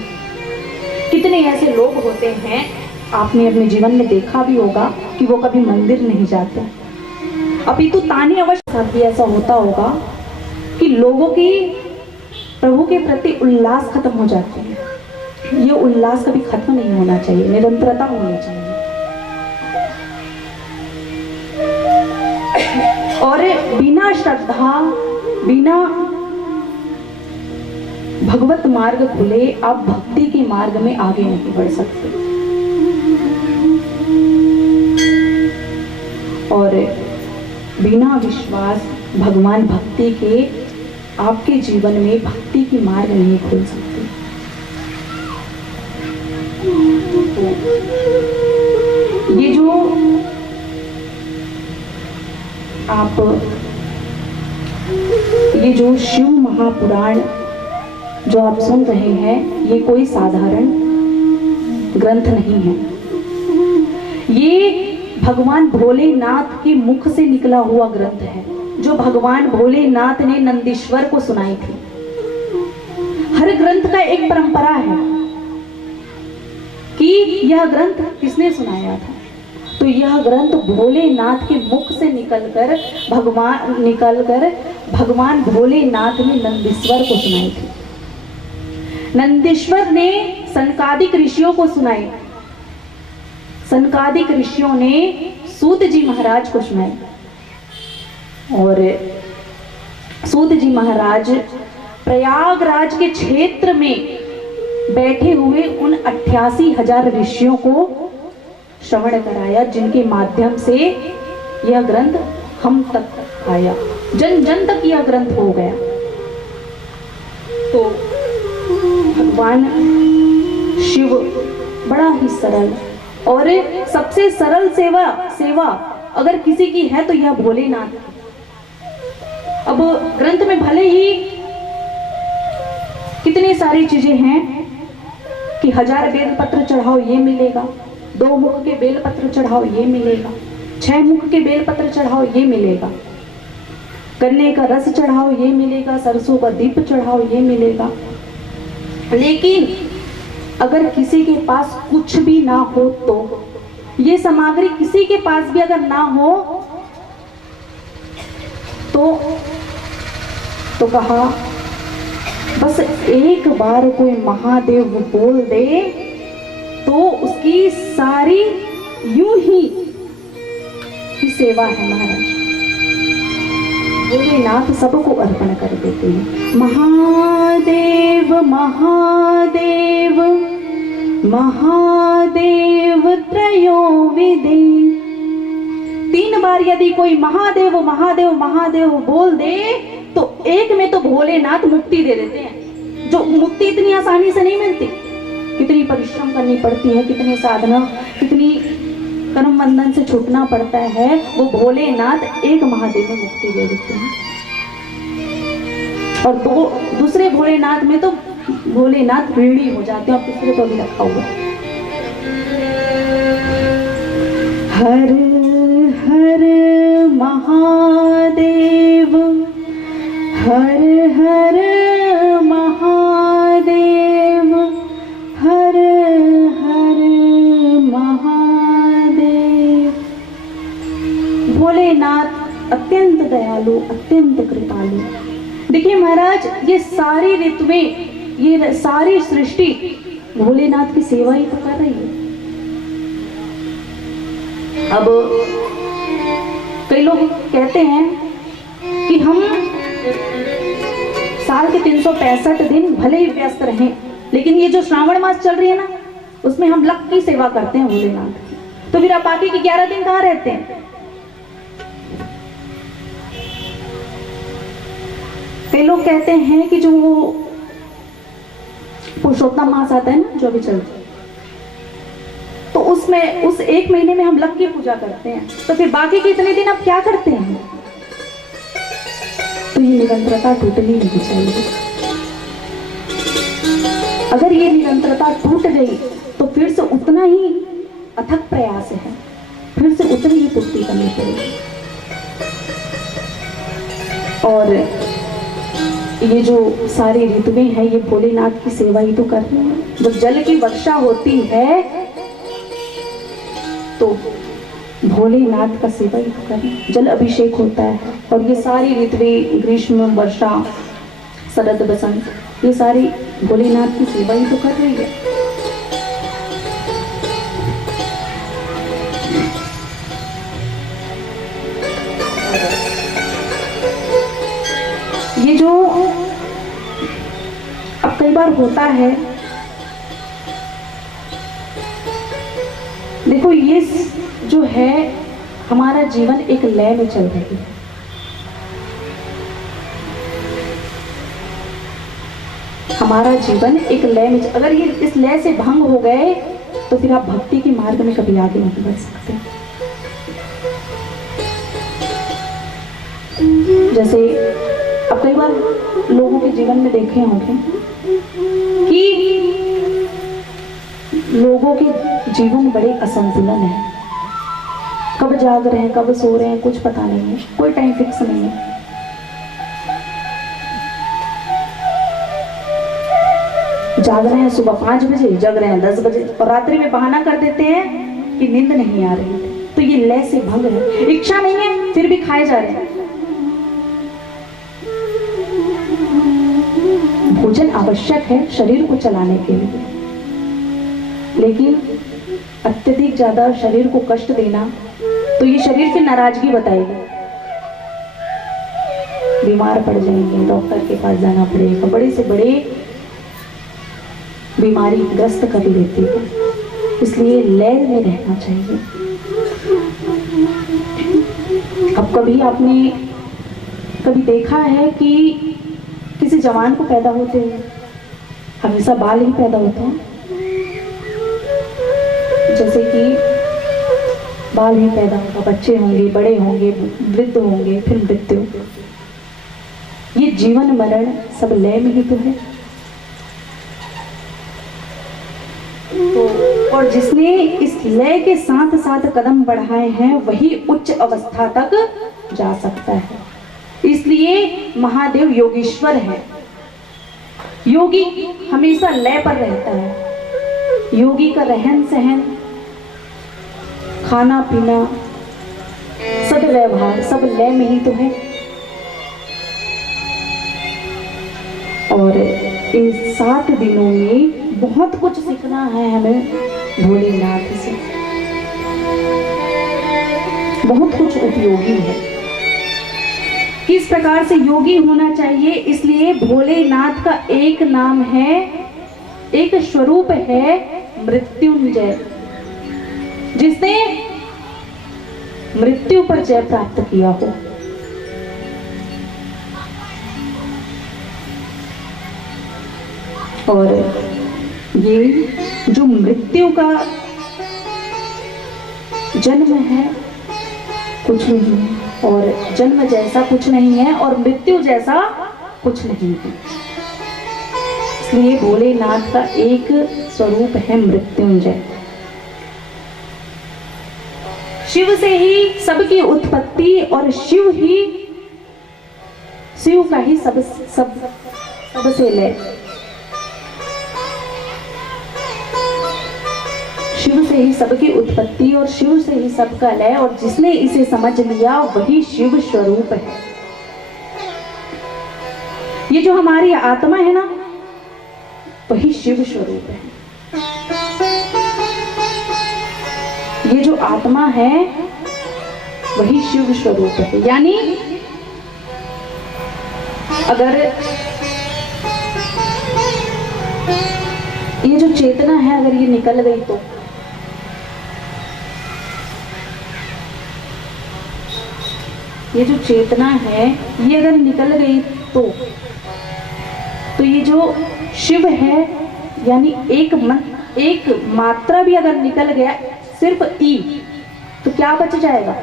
कितने ऐसे लोग होते हैं, आपने अपने जीवन में देखा भी होगा कि वो कभी मंदिर नहीं जाते, अपितु तानी अवश्य भी ऐसा होता होगा कि लोगों की प्रभु के प्रति उल्लास खत्म हो जाती है। ये उल्लास कभी खत्म नहीं होना चाहिए, निरंतरता होनी चाहिए। और बिना श्रद्धा, बिना भगवत मार्ग खुले आप भक्ति के मार्ग में आगे नहीं बढ़ सकते। और बिना विश्वास भगवान भक्ति के आपके जीवन में भक्ति की मार्ग नहीं खुल सकते। तो ये जो आप ये जो शिव महापुराण जो आप सुन रहे हैं, ये कोई साधारण ग्रंथ नहीं है। ये भगवान भोलेनाथ के मुख से निकला हुआ ग्रंथ है, जो भगवान भोलेनाथ ने नंदीश्वर को सुनाई थी। हर ग्रंथ का एक परंपरा है कि यह ग्रंथ किसने सुनाया था। तो यह ग्रंथ भोलेनाथ के मुख से निकलकर भगवान भोलेनाथ ने नंदीश्वर को सुनाई थी। नंदीश्वर ने सनकादिक ऋषियों को सुनाई, सनकादिक ऋषियों ने सूत जी महाराज को सुनाई, और सूत जी महाराज प्रयागराज के क्षेत्र में बैठे हुए उन 88,000 ऋषियों को श्रवण कराया, जिनके माध्यम से यह ग्रंथ हम तक आया, जन जन तक यह ग्रंथ हो गया। तो भगवान शिव बड़ा ही सरल, और सबसे सरल सेवा अगर किसी की है तो यह भोलेनाथ। अब ग्रंथ में भले ही कितनी सारी चीजें हैं कि 1000 बेलपत्र चढ़ाओ ये मिलेगा, 2 मुख के बेलपत्र चढ़ाओ ये मिलेगा, 6 मुख के बेलपत्र चढ़ाओ ये मिलेगा, गन्ने का रस चढ़ाओ ये मिलेगा, सरसों का दीप चढ़ाओ ये मिलेगा। लेकिन अगर किसी के पास कुछ भी ना हो, तो ये सामग्री किसी के पास भी अगर ना हो तो कहा बस एक बार कोई महादेव बोल दे तो उसकी सारी यूं ही की सेवा है। महाराज भोलेनाथ सबको अर्पण कर देते हैं। महादेव महादेव महादेव त्रयोविदे, 3 बार यदि कोई महादेव महादेव महादेव बोल दे तो एक में तो भोलेनाथ मुक्ति दे देते हैं। जो मुक्ति इतनी आसानी से नहीं मिलती, कितनी परिश्रम करनी पड़ती है, कितनी साधना, कितनी कर्म बंधन से छूटना पड़ता है, वो भोलेनाथ एक महादेव में मुक्ति दे देते हैं। और दूसरे भोलेनाथ में तो भोलेनाथ ऋणी हो जाते हैं, और तीसरे तो भी रखा हुआ। हर हर महादेव, हर हर महादेव, हर हर महादेव। भोलेनाथ अत्यंत दयालु, अत्यंत कृपालु। देखिए महाराज, ये सारी ऋतुएं, ये सारी सृष्टि भोलेनाथ की सेवा ही तो कर रही है। अब कई लोग कहते हैं कि हम साल के 365 दिन भले ही व्यस्त रहें, लेकिन ये जो श्रावण मास चल रही है ना, उसमें हम लक की सेवा करते हैं भोलेनाथ की। तो फिर आप बाकी के 11 दिन कहाँ रहते हैं? कई लोग कहते हैं कि जो पुरुषोत्तम मास आता है ना, जो अभी चल रहा है, तो उसमें उस 1 महीने में हम लक की पूजा करते हैं, तो फिर बाकी के इतने दिन आप क्या करते हैं? तो ये निरंतरता टूटनी नहीं चाहिए। अगर ये निरंतरता टूट गई तो फिर से उतना ही अथक प्रयास है, फिर से उतनी ही पूर्ति करनी पड़ेगी। और ये जो सारी ऋतुएं हैं, ये भोलेनाथ की सेवा ही तो कर रही हैं। जब जल की वर्षा होती है तो भोलेनाथ का सेवा ही तो करें, जल अभिषेक होता है। और ये सारी ऋतुएं, ग्रीष्म, वर्षा, शरद, बसंत, ये सारी भोलेनाथ की सेवा ही तो कर रही है। ये जो अब कई बार होता है, देखो ये जो है हमारा जीवन एक लय में चल रही है। हमारा जीवन एक लय में, अगर ये इस लय से भंग हो गए तो फिर आप भक्ति के मार्ग में कभी आगे नहीं बढ़ सकते। जैसे अब कई बार लोगों के जीवन में देखे होंगे कि लोगों के जीवन बड़े असंतुलन है, कब जाग रहे हैं, कब सो रहे हैं, कुछ पता नहीं है, कोई टाइम फिक्स नहीं है। जाग रहे हैं सुबह 5 बजे, जग रहे हैं 10 बजे, और रात्रि में बहाना कर देते हैं कि नींद नहीं आ रही। तो ये लय से भंग है। इच्छा नहीं है फिर भी खाए जा रहे हैं। भोजन आवश्यक है शरीर को चलाने के लिए, लेकिन अत्यधिक ज्यादा शरीर को कष्ट देना तो ये शरीर की नाराजगी बताएगी। बीमार पड़ जाएंगे, डॉक्टर के पास जाना पड़ेगा, बड़े से बड़े बीमारी ग्रस्त कर लेती है। इसलिए लय में रहना चाहिए। अब कभी आपने कभी देखा है कि किसी जवान को पैदा होते हुए हमेशा बाल ही पैदा होते हैं, जैसे कि बाल ही पैदा होगा, बच्चे होंगे, बड़े होंगे, वृद्ध होंगे, फिर मृत्यु। ये जीवन मरण सब लय में ही तो है। तो और जिसने इस लय के साथ साथ कदम बढ़ाए हैं वही उच्च अवस्था तक जा सकता है। इसलिए महादेव योगीश्वर है। योगी हमेशा लय पर रहता है। योगी का रहन सहन, खाना पीना, सब व्यवहार सब लय में ही तो है। और इन 7 दिनों में बहुत कुछ सीखना है हमें भोलेनाथ से, बहुत कुछ उपयोगी है। किस प्रकार से योगी होना चाहिए, इसलिए भोलेनाथ का एक नाम है, एक स्वरूप है मृत्युंजय। जिसने मृत्यु पर जय प्राप्त किया हो। और ये जो मृत्यु का जन्म है कुछ नहीं है, और जन्म जैसा कुछ नहीं है, और मृत्यु जैसा कुछ नहीं है। इसलिए भोलेनाथ का एक स्वरूप है मृत्युंजय। शिव से ही सबकी उत्पत्ति, और शिव का ही सबसे लय। शिव से ही सबकी उत्पत्ति और शिव से ही सबका लय, और जिसने इसे समझ लिया वही शिव स्वरूप है। ये जो हमारी आत्मा है ना, वही शिव स्वरूप है। ये जो आत्मा है वही शिव स्वरूप है। यानी अगर ये जो चेतना है अगर ये निकल गई तो ये जो चेतना है ये अगर निकल गई तो ये जो शिव है यानी एक मात्रा भी अगर निकल गया, सिर्फ ई, तो क्या बच जाएगा?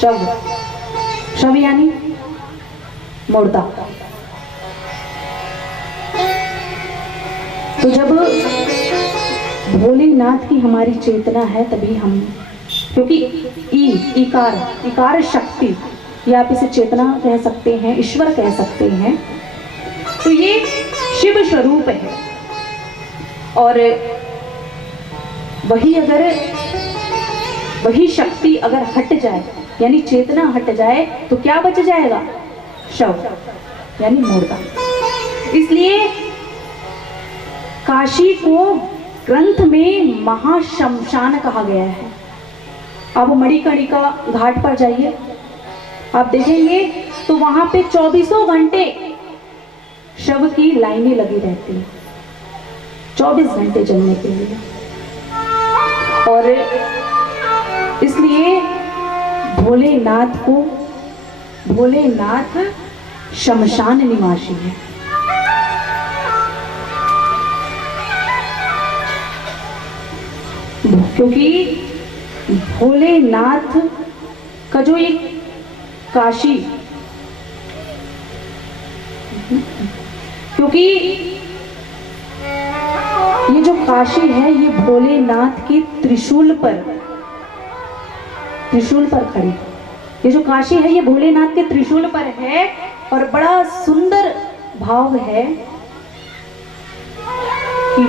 शव। शव यानी मुर्दा। तो जब भोलेनाथ की हमारी चेतना है तभी हम, क्योंकि इकार शक्ति, या आप इसे चेतना कह सकते हैं, ईश्वर कह सकते हैं, तो ये शिव स्वरूप है। और वही शक्ति अगर हट जाए यानी चेतना हट जाए तो क्या बच जाएगा? शव यानी मुर्दा। इसलिए काशी को ग्रंथ में महाशमशान कहा गया है। आप मणिकर्णिका घाट पर जाइए, आप देखेंगे तो वहां पे 24 घंटे शव की लाइनें लगी रहती हैं, 24 घंटे जलने के लिए। और इसलिए भोलेनाथ शमशान निवासी है। क्योंकि भोलेनाथ का जो एक काशी, क्योंकि ये जो काशी है ये भोलेनाथ के त्रिशूल पर खड़ी। ये जो काशी है ये भोलेनाथ के त्रिशूल पर है, और बड़ा सुंदर भाव है कि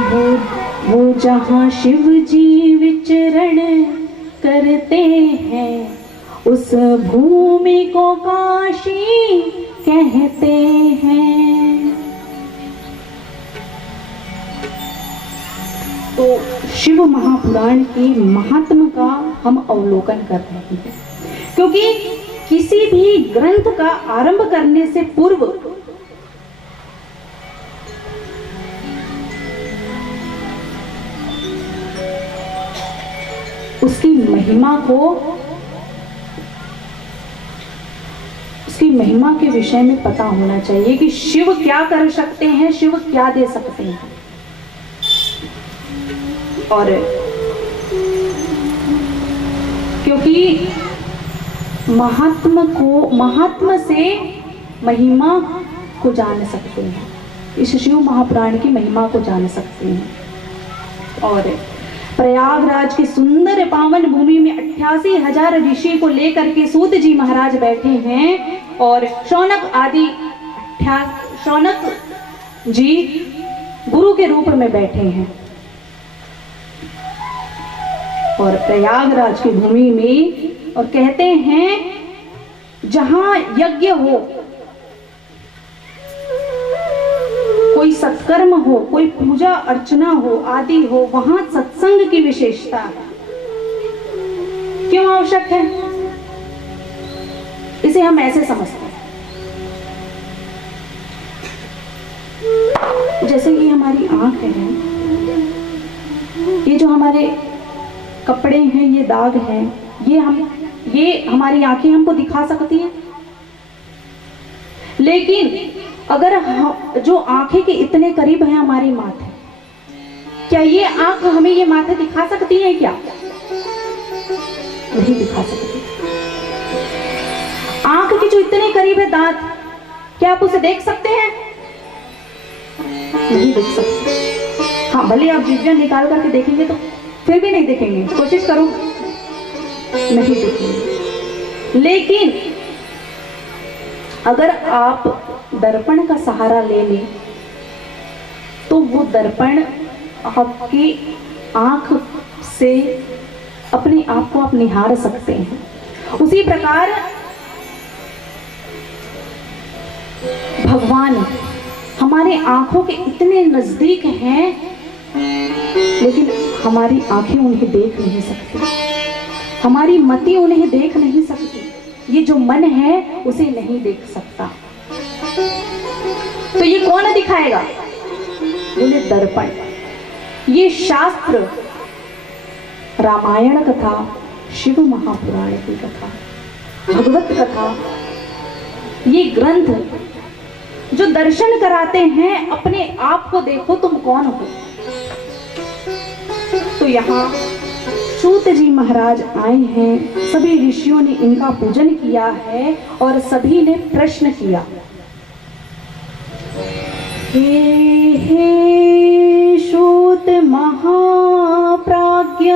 वो जहाँ शिव जी विचरण करते हैं उस भूमि को काशी कहते हैं। शिव महापुराण के महात्म का हम अवलोकन कर रहे हैं, क्योंकि किसी भी ग्रंथ का आरंभ करने से पूर्व उसकी महिमा के विषय में पता होना चाहिए कि शिव क्या कर सकते हैं, शिव क्या दे सकते हैं। और क्योंकि महात्म से महिमा को जान सकते हैं, इस शिव महापुराण की महिमा को जान सकते हैं। और प्रयागराज की सुंदर पावन भूमि में 88,000 ऋषि को लेकर के सूत जी महाराज बैठे हैं और शौनक जी गुरु के रूप में बैठे हैं। और प्रयागराज की भूमि में और कहते हैं जहां यज्ञ हो, कोई सत्कर्म हो, कोई पूजा अर्चना हो आदि हो, वहां सत्संग की विशेषता है। क्यों आवश्यक है? इसे हम ऐसे समझते हैं, जैसे कि हमारी आंख है, ये जो हमारे कपड़े हैं, ये दाग हैं, ये हमारी आंखें हमको दिखा सकती हैं। लेकिन अगर जो आंखें के इतने करीब है हमारी माथे, क्या ये आंख हमें ये माथे दिखा सकती है? क्या नहीं दिखा सकती। आंख के जो इतने करीब है दांत, क्या आप उसे देख सकते हैं? नहीं देख सकते। हाँ, भले आप जीविया निकाल करके देखेंगे तो फिर भी नहीं देखेंगे, कोशिश करो, नहीं देखेंगे। लेकिन अगर आप दर्पण का सहारा ले लें तो वो दर्पण आपकी आंख से अपने आप को आप निहार सकते हैं। उसी प्रकार भगवान हमारे आंखों के इतने नजदीक हैं, लेकिन हमारी आंखें उन्हें देख नहीं सकती, हमारी मति उन्हें देख नहीं सकती, ये जो मन है उसे नहीं देख सकता। तो ये कौन दिखाएगा? बोले दर्पण। ये शास्त्र, रामायण कथा, शिव महापुराण की कथा, भगवत कथा, ये ग्रंथ जो दर्शन कराते हैं अपने आप को देखो तुम कौन हो। तो यहाँ सूत जी महाराज आए हैं, सभी ऋषियों ने इनका पूजन किया है और सभी ने प्रश्न किया, हे सूत महाप्राज्ञ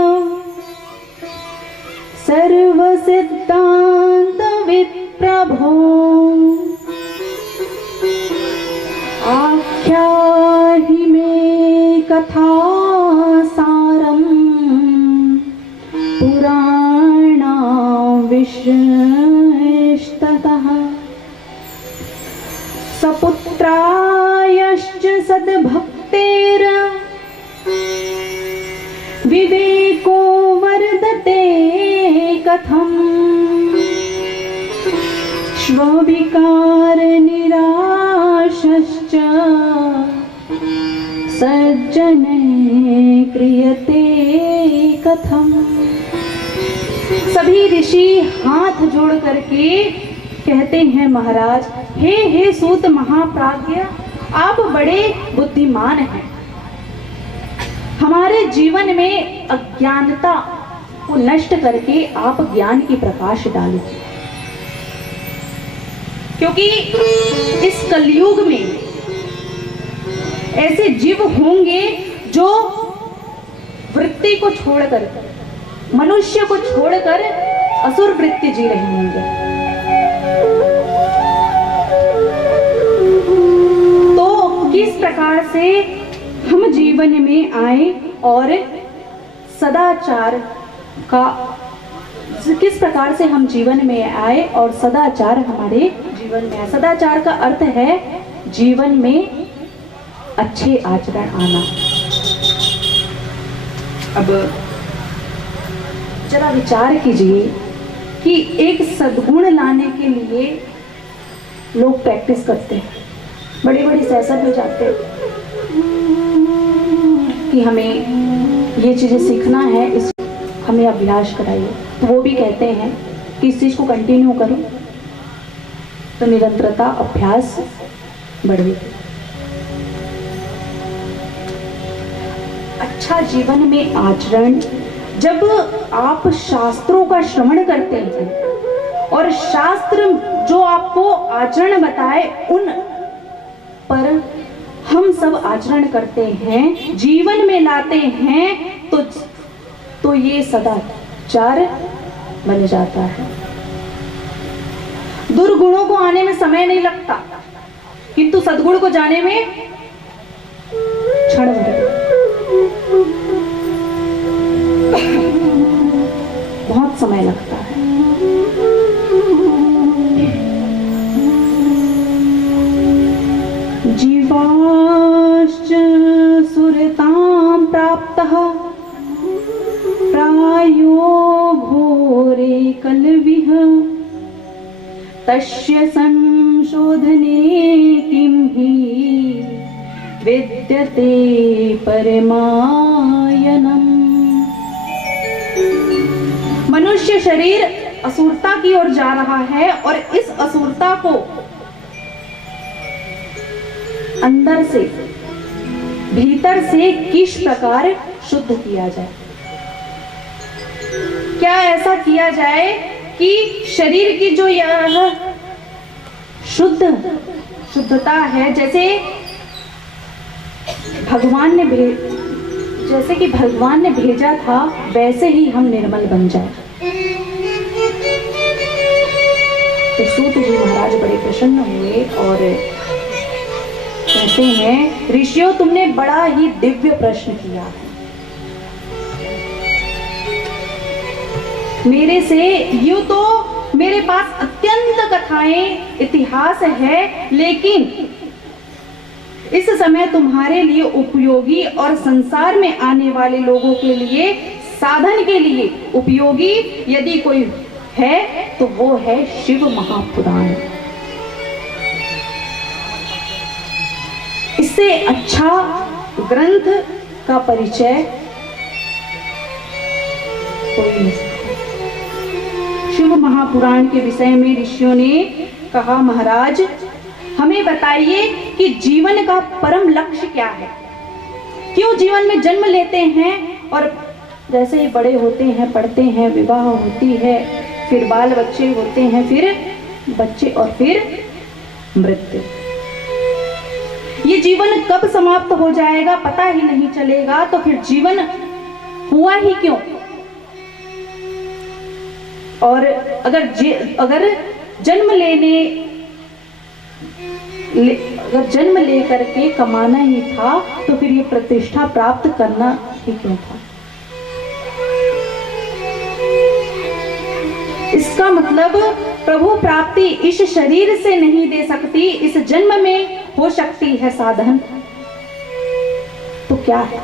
सर्व सिद्धांत विप्रभो आख्याहि मे कथा सारम पुराणा विश्रेष्टतः सपुत्रायश्च सद्भक्तेर विवेको वर्धते कथम् श्वविकार निराशश्च सज्जने क्रियते कथम्। सभी ऋषि हाथ जोड़ करके कहते हैं, महाराज, हे सूत महाप्राज्ञ, आप बड़े बुद्धिमान हैं, हमारे जीवन में अज्ञानता को नष्ट करके आप ज्ञान की प्रकाश डालिए। क्योंकि इस कलयुग में ऐसे जीव होंगे जो वृत्ति को छोड़कर, मनुष्य को छोड़कर असुर वृत्ति जी रहे होंगे। तो किस प्रकार से हम जीवन में आए और सदाचार का, किस प्रकार से हम जीवन में आए और सदाचार हमारे जीवन में आए। सदाचार का अर्थ है जीवन में अच्छे आचरण आना। अब जरा विचार कीजिए कि एक सद्गुण लाने के लिए लोग प्रैक्टिस करते हैं, बड़ी बड़ी सेशन में जाते हैं कि हमें ये चीज़ें सीखना है, इस हमें अभ्यास कराइए। तो वो भी कहते हैं कि इस चीज़ को कंटिन्यू करो तो निरंतरता अभ्यास बढ़ेगी। अच्छा जीवन में आचरण, जब आप शास्त्रों का श्रवण करते हैं और शास्त्र जो आपको आचरण बताए उन पर हम सब आचरण करते हैं, जीवन में लाते हैं तो ये सदाचार बन जाता है। दुर्गुणों को आने में समय नहीं लगता, किंतु सद्गुण को जाने में क्षण भर बहुत समय लगता है। जीवाश्च सुरतां प्राप्तः प्रायो घोरे कलविः तस्य संशोधने किं हि विद्यते परमायनम्। मनुष्य शरीर असुरता की ओर जा रहा है और इस असुरता को अंदर से भीतर से किस प्रकार शुद्ध किया जाए, क्या ऐसा किया जाए कि शरीर की जो यह शुद्धता है, जैसे भगवान ने भेजा था वैसे ही हम निर्मल बन जाए। तो सूत जी महाराज बड़े प्रसन्न हुए और कहते हैं, ऋषियों तुमने बड़ा ही दिव्य प्रश्न किया है। मेरे से यूं तो मेरे पास अत्यंत कथाएं इतिहास है, लेकिन इस समय तुम्हारे लिए उपयोगी और संसार में आने वाले लोगों के लिए साधन के लिए उपयोगी यदि कोई है तो वो है शिव महापुराण। इससे अच्छा ग्रंथ का परिचय कोई नहीं। शिव महापुराण के विषय में ऋषियों ने कहा, महाराज हमें बताइए कि जीवन का परम लक्ष्य क्या है, क्यों जीवन में जन्म लेते हैं और जैसे ही बड़े होते हैं, पढ़ते हैं, विवाह होती है, फिर बाल बच्चे होते हैं, फिर बच्चे और फिर मृत्यु। ये जीवन कब समाप्त हो जाएगा पता ही नहीं चलेगा, तो फिर जीवन हुआ ही क्यों? और अगर जन्म लेकर के कमाना ही था तो फिर ये प्रतिष्ठा प्राप्त करना ही क्यों था? इसका मतलब प्रभु प्राप्ति इस शरीर से नहीं दे सकती, इस जन्म में हो सकती है साधन। तो क्या है?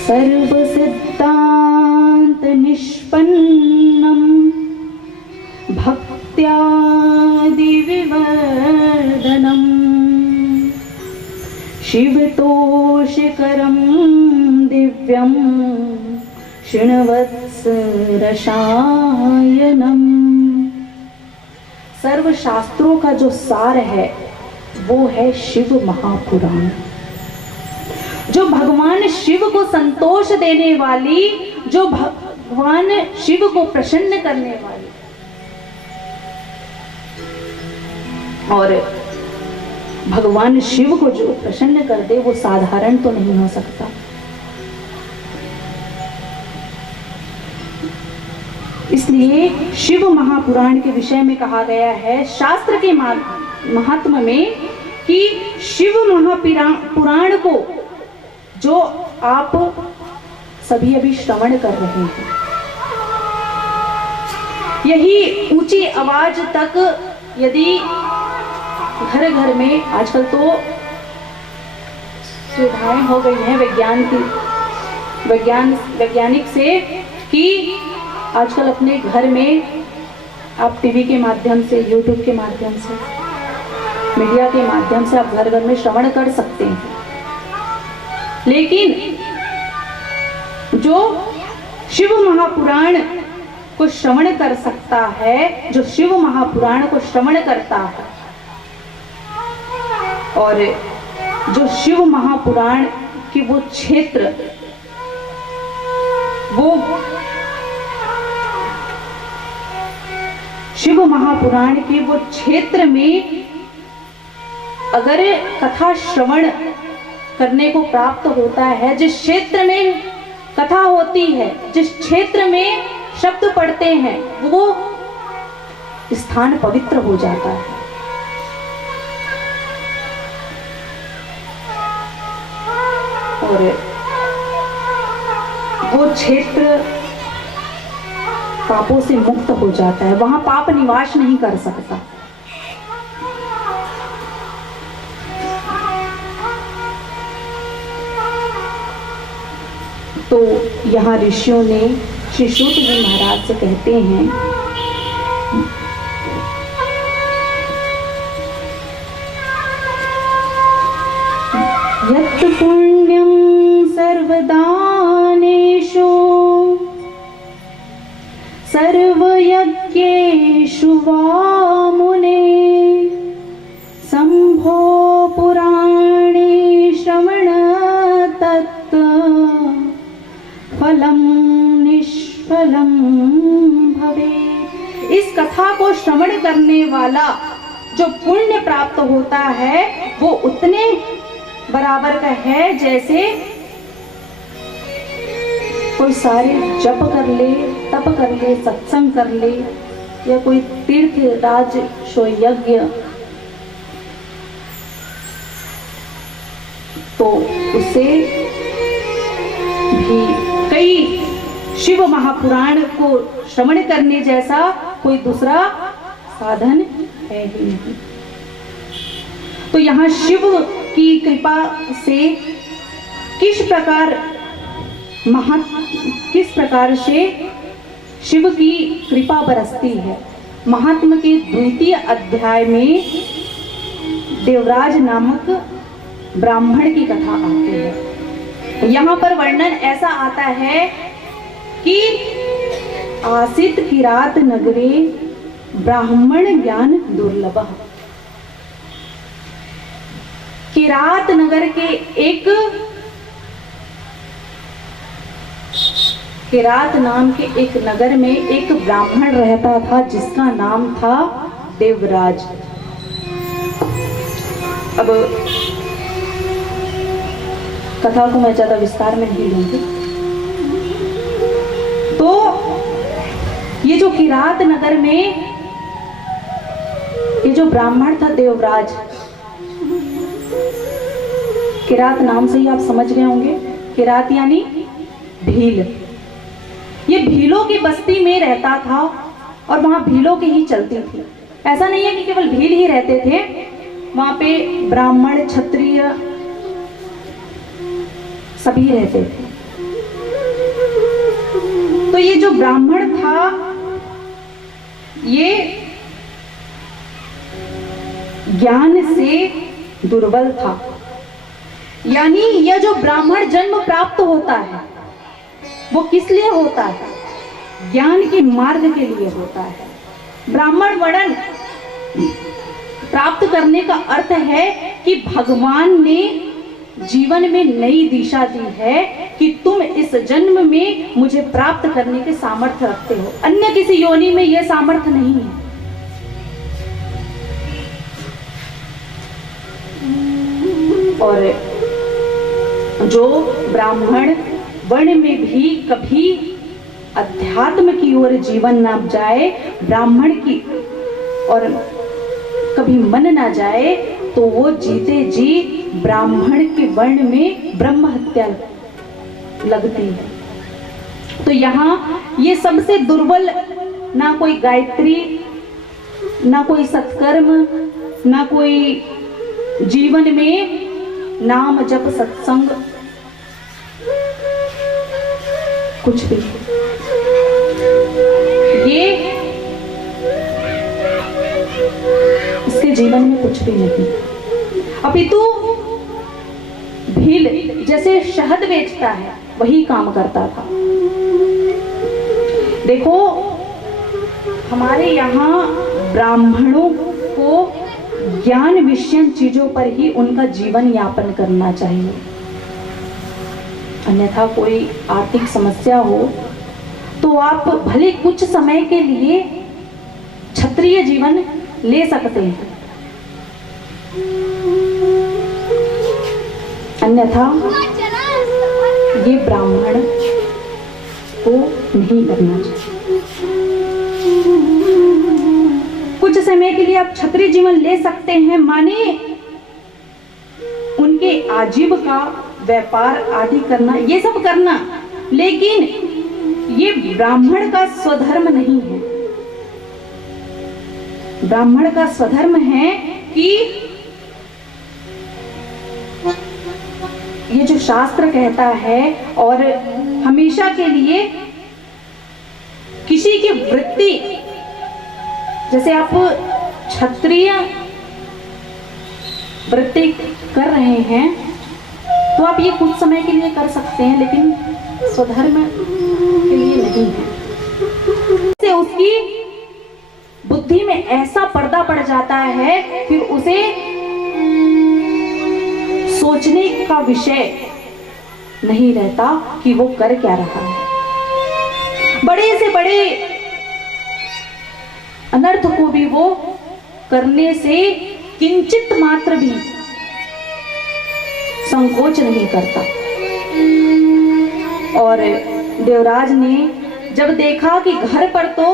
सर्व सिद्धांत निष्पन्नम भक्त्यादि विवर्धनम शिवतोषकरं दिव्यं शृण्वत्स रसायनम। सर्व शास्त्रों का जो सार है वो है शिव महापुराण, जो भगवान शिव को संतोष देने वाली, जो भगवान शिव को प्रसन्न करने वाली। और भगवान शिव को जो प्रसन्न कर दे वो साधारण तो नहीं हो सकता। इसलिए शिव महापुराण के विषय में कहा गया है शास्त्र के महात्म में कि शिव महापुराण को जो आप सभी अभी श्रवण कर रहे हैं, यही ऊंची आवाज तक यदि घर घर में, आजकल तो सुविधाएं हो गई हैं वैज्ञानिक से कि आजकल अपने घर में आप टीवी के माध्यम से, यूट्यूब के माध्यम से, मीडिया के माध्यम से आप घर घर में श्रवण कर सकते हैं। लेकिन जो शिव महापुराण को श्रवण कर सकता है, जो शिव महापुराण को श्रवण करता है और जो शिव महापुराण की वो क्षेत्र, वो शिव महापुराण के वो क्षेत्र में अगर कथा श्रवण करने को प्राप्त होता है, जिस क्षेत्र में कथा होती है, जिस क्षेत्र में शब्द पढ़ते हैं, वो स्थान पवित्र हो जाता है। और वो क्षेत्र पापों से मुक्त हो जाता है, वहां पाप निवास नहीं कर सकता। तो यहाँ ऋषियों ने श्री सूत जी महाराज से कहते हैं, यत् पुण्यं सर्वदानेषु सर्वयज्ञेषु वा मुने शम्भो पुराणे श्रवण तत् फलं निष्फलं भवेत्। इस कथा को श्रवण करने वाला जो पुण्य प्राप्त होता है वो उतने बराबर का है जैसे कोई सारे जप कर ले, तप कर ले, सत्संग कर ले, या कोई तीर्थ राज शो यज्ञ, तो उसे भी कई शिव महापुराण को श्रवण करने जैसा कोई दूसरा साधन है ही नहीं। तो यहाँ शिव की कृपा से किस प्रकार से शिव की कृपा बरसती है। महात्म के द्वितीय अध्याय में देवराज नामक ब्राह्मण की कथा आती है। यहाँ पर वर्णन ऐसा आता है कि आसित किरात नगरे ब्राह्मण ज्ञान दुर्लभ। किरात नगर के किरात नाम के एक नगर में एक ब्राह्मण रहता था जिसका नाम था देवराज। अब कथा को मैं ज्यादा विस्तार में नहीं लूंगी। तो ये जो किरात नगर में ये जो ब्राह्मण था देवराज, किरात नाम से ही आप समझ गए होंगे, किरात यानी भील। ये भीलों की बस्ती में रहता था और वहां भीलों की ही चलती थी। ऐसा नहीं है कि केवल भील ही रहते थे, वहां पे ब्राह्मण, क्षत्रिय सभी रहते थे। तो ये जो ब्राह्मण था ये ज्ञान से दुर्बल था। यानी यह जो ब्राह्मण जन्म प्राप्त होता है वो किस लिए होता है? ज्ञान के मार्ग के लिए होता है। ब्राह्मण वर्ण प्राप्त करने का अर्थ है कि भगवान ने जीवन में नई दिशा दी है कि तुम इस जन्म में मुझे प्राप्त करने के सामर्थ्य रखते हो। अन्य किसी योनि में यह सामर्थ्य नहीं है। और जो ब्राह्मण वर्ण में भी कभी अध्यात्म की ओर जीवन ना जाए, ब्राह्मण की और कभी मन ना जाए, तो वो जीते जी ब्राह्मण के वर्ण में ब्रह्म हत्या लगती है। तो यहाँ ये सबसे दुर्बल, ना कोई गायत्री, ना कोई सत्कर्म, ना कोई जीवन में नाम जप सत्संग कुछ भी, ये इसके जीवन में कुछ भी नहीं। अपितु भील जैसे शहद बेचता है वही काम करता था। देखो हमारे यहाँ ब्राह्मणों को ज्ञान विषयन चीजों पर ही उनका जीवन यापन करना चाहिए, अन्यथा कोई आर्थिक समस्या हो तो आप भले कुछ समय के लिए क्षत्रिय जीवन ले सकते हैं, अन्यथा ये ब्राह्मण को नहीं करना चाहिए। कुछ समय के लिए आप क्षत्रिय जीवन ले सकते हैं, माने उनके आजीविका व्यापार आदि करना, ये सब करना, लेकिन ये ब्राह्मण का स्वधर्म नहीं है। ब्राह्मण का स्वधर्म है कि ये जो शास्त्र कहता है और हमेशा के लिए किसी की वृत्ति, जैसे आप क्षत्रिय वृत्ति कर रहे हैं तो आप ये कुछ समय के लिए कर सकते हैं, लेकिन स्वधर्म के लिए नहीं है। से उसकी बुद्धि में ऐसा पर्दा पड़ जाता है, फिर उसे सोचने का विषय नहीं रहता कि वो कर क्या रहा है। बड़े से बड़े अनर्थ को भी वो करने से किंचित मात्र भी संकोच नहीं करता। और देवराज ने जब देखा कि घर पर तो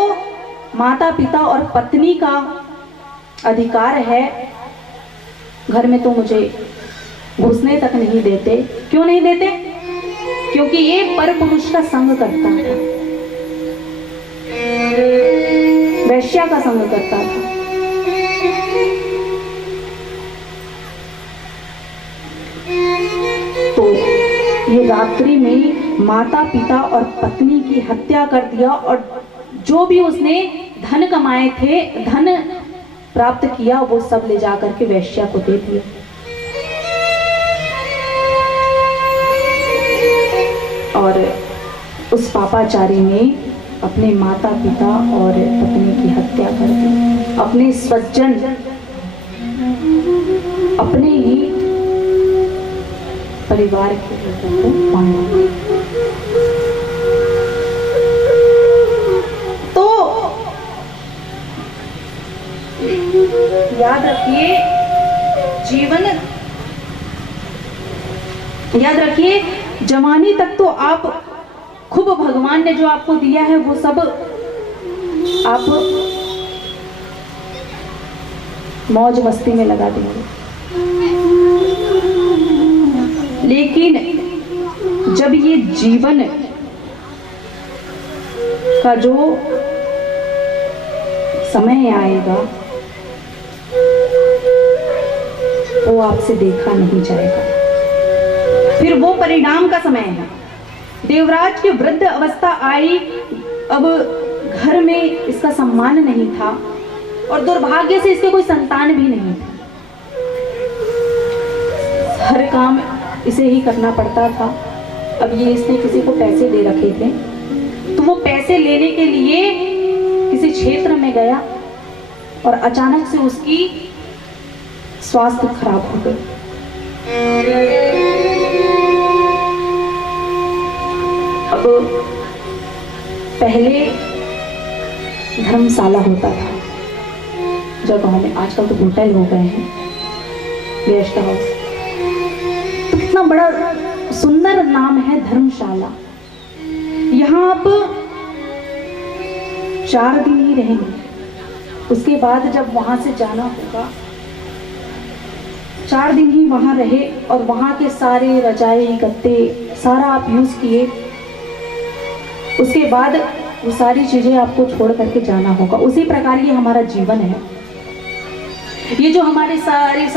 माता पिता और पत्नी का अधिकार है, घर में तो मुझे घुसने तक नहीं देते। क्यों नहीं देते? क्योंकि ये पर पुरुष का संग करता था, वैश्या का संग करता था। तो ये रात्रि में माता पिता और पत्नी की हत्या कर दिया, और जो भी उसने धन कमाए थे, धन प्राप्त किया, वो सब ले जाकर के वैश्या को दे दिया। और उस पापाचारी ने अपने माता पिता और पत्नी की हत्या कर दी, अपने स्वजन, अपने ही परिवार के लोगों को मारा। तो याद रखिए, जीवन याद रखिए, जवानी तक तो आप खूब भगवान ने जो आपको दिया है वो सब आप मौज मस्ती में लगा देंगे, लेकिन जब ये जीवन का जो समय आएगा वो आपसे देखा नहीं जाएगा। फिर वो परिणाम का समय है। देवराज की वृद्ध अवस्था आई, अब घर में इसका सम्मान नहीं था और दुर्भाग्य से इसके कोई संतान भी नहीं था। हर काम इसे ही करना पड़ता था। अब ये इसने किसी को पैसे दे रखे थे, तो वो पैसे लेने के लिए किसी क्षेत्र में गया और अचानक से उसकी स्वास्थ्य खराब हो गई। अब पहले धर्मशाला होता था जगहों में, आजकल तो होटल हो गए हैं, गेस्ट हाउस। तो कितना बड़ा सुंदर नाम है धर्मशाला। यहाँ आप 4 दिन ही रहेंगे, उसके बाद जब वहां से जाना होगा, 4 दिन ही वहां रहे और वहां के सारे रजाई गद्दे सारा आप यूज किए। उसके बाद वो सारी चीजें आपको छोड़ करके जाना होगा। उसी प्रकार ये हमारा जीवन है। ये जो हमारे सारे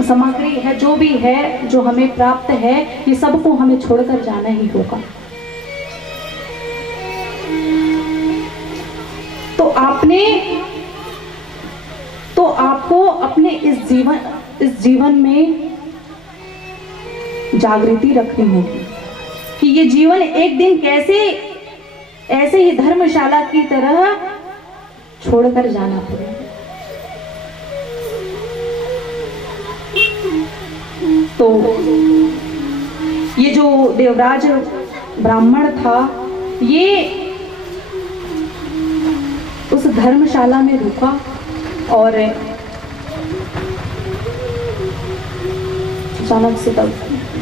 सामग्री है, जो भी है, जो हमें प्राप्त है, ये सबको हमें छोड़कर जाना ही होगा। तो आपको अपने इस जीवन में जागृति रखनी होगी कि ये जीवन एक दिन कैसे ऐसे ही धर्मशाला की तरह छोड़कर जाना पड़ेगा। तो ये जो देवराज ब्राह्मण था, ये उस धर्मशाला में रुका और अचानक से तब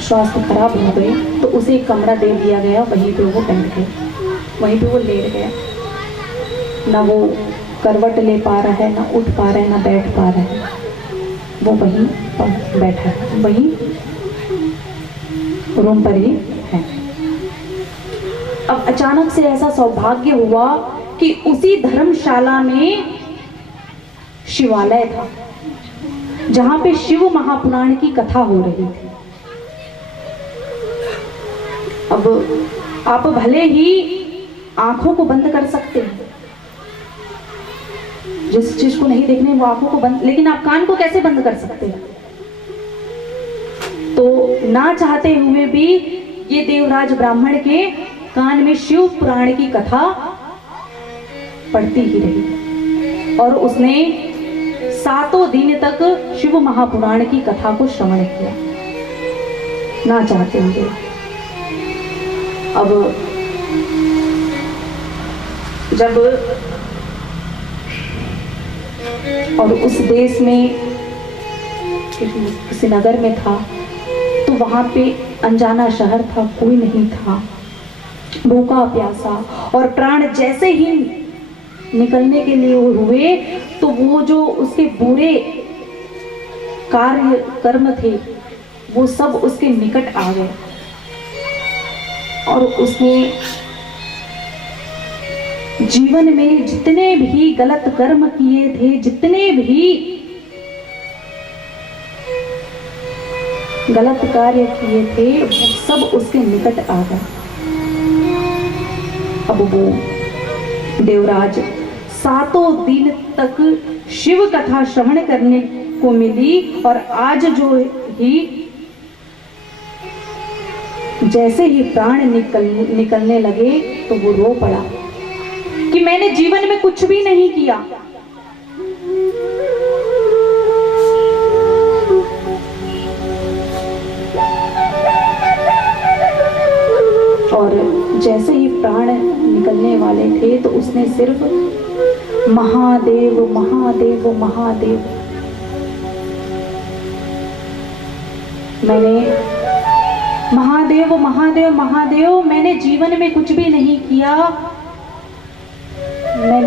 स्वास्थ्य खराब हो गई, तो उसे एक कमरा दे दिया गया। वहीं पे वो बैठ गया, वहीं पे वो लेट गया। ना वो करवट ले पा रहा है, ना उठ पा रहा है, ना बैठ पा रहा है, वो वहीं पर बैठा है, वहीं रूम पर ही है। अब अचानक से ऐसा सौभाग्य हुआ कि उसी धर्मशाला में शिवालय था, जहां पे शिव महापुराण की कथा हो रही थी। अब आप भले ही आंखों को बंद कर सकते हैं, जिस चीज को नहीं देखने वो आंखों को बंद, लेकिन आप कान को कैसे बंद कर सकते हैं? तो ना चाहते हुए भी ये देवराज ब्राह्मण के कान में शिव पुराण की कथा पढ़ती ही रही और उसने 7 दिन तक शिव महापुराण की कथा को श्रवण किया, ना चाहते हुए। अब जब और उस देश में किसी नगर में था, तो वहां पे अनजाना शहर था, कोई नहीं था, भूखा प्यासा, और प्राण जैसे ही निकलने के लिए हुए तो वो जो उसके बुरे कार्य कर्म थे वो सब उसके निकट आ गए और उसने जीवन में जितने भी गलत कर्म किए थे, जितने भी गलत कार्य किए थे, वो सब उसके निकट आ गए। अब वो देवराज 7 दिन तक शिव कथा श्रवण करने को मिली और आज जो ही जैसे ही प्राण निकलने लगे तो वो रो पड़ा कि मैंने जीवन में कुछ भी नहीं किया। और जैसे ही प्राण निकलने वाले थे तो उसने सिर्फ महादेव महादेव महादेव, मैंने महादेव महादेव महादेव, मैंने जीवन में कुछ भी नहीं किया, मैं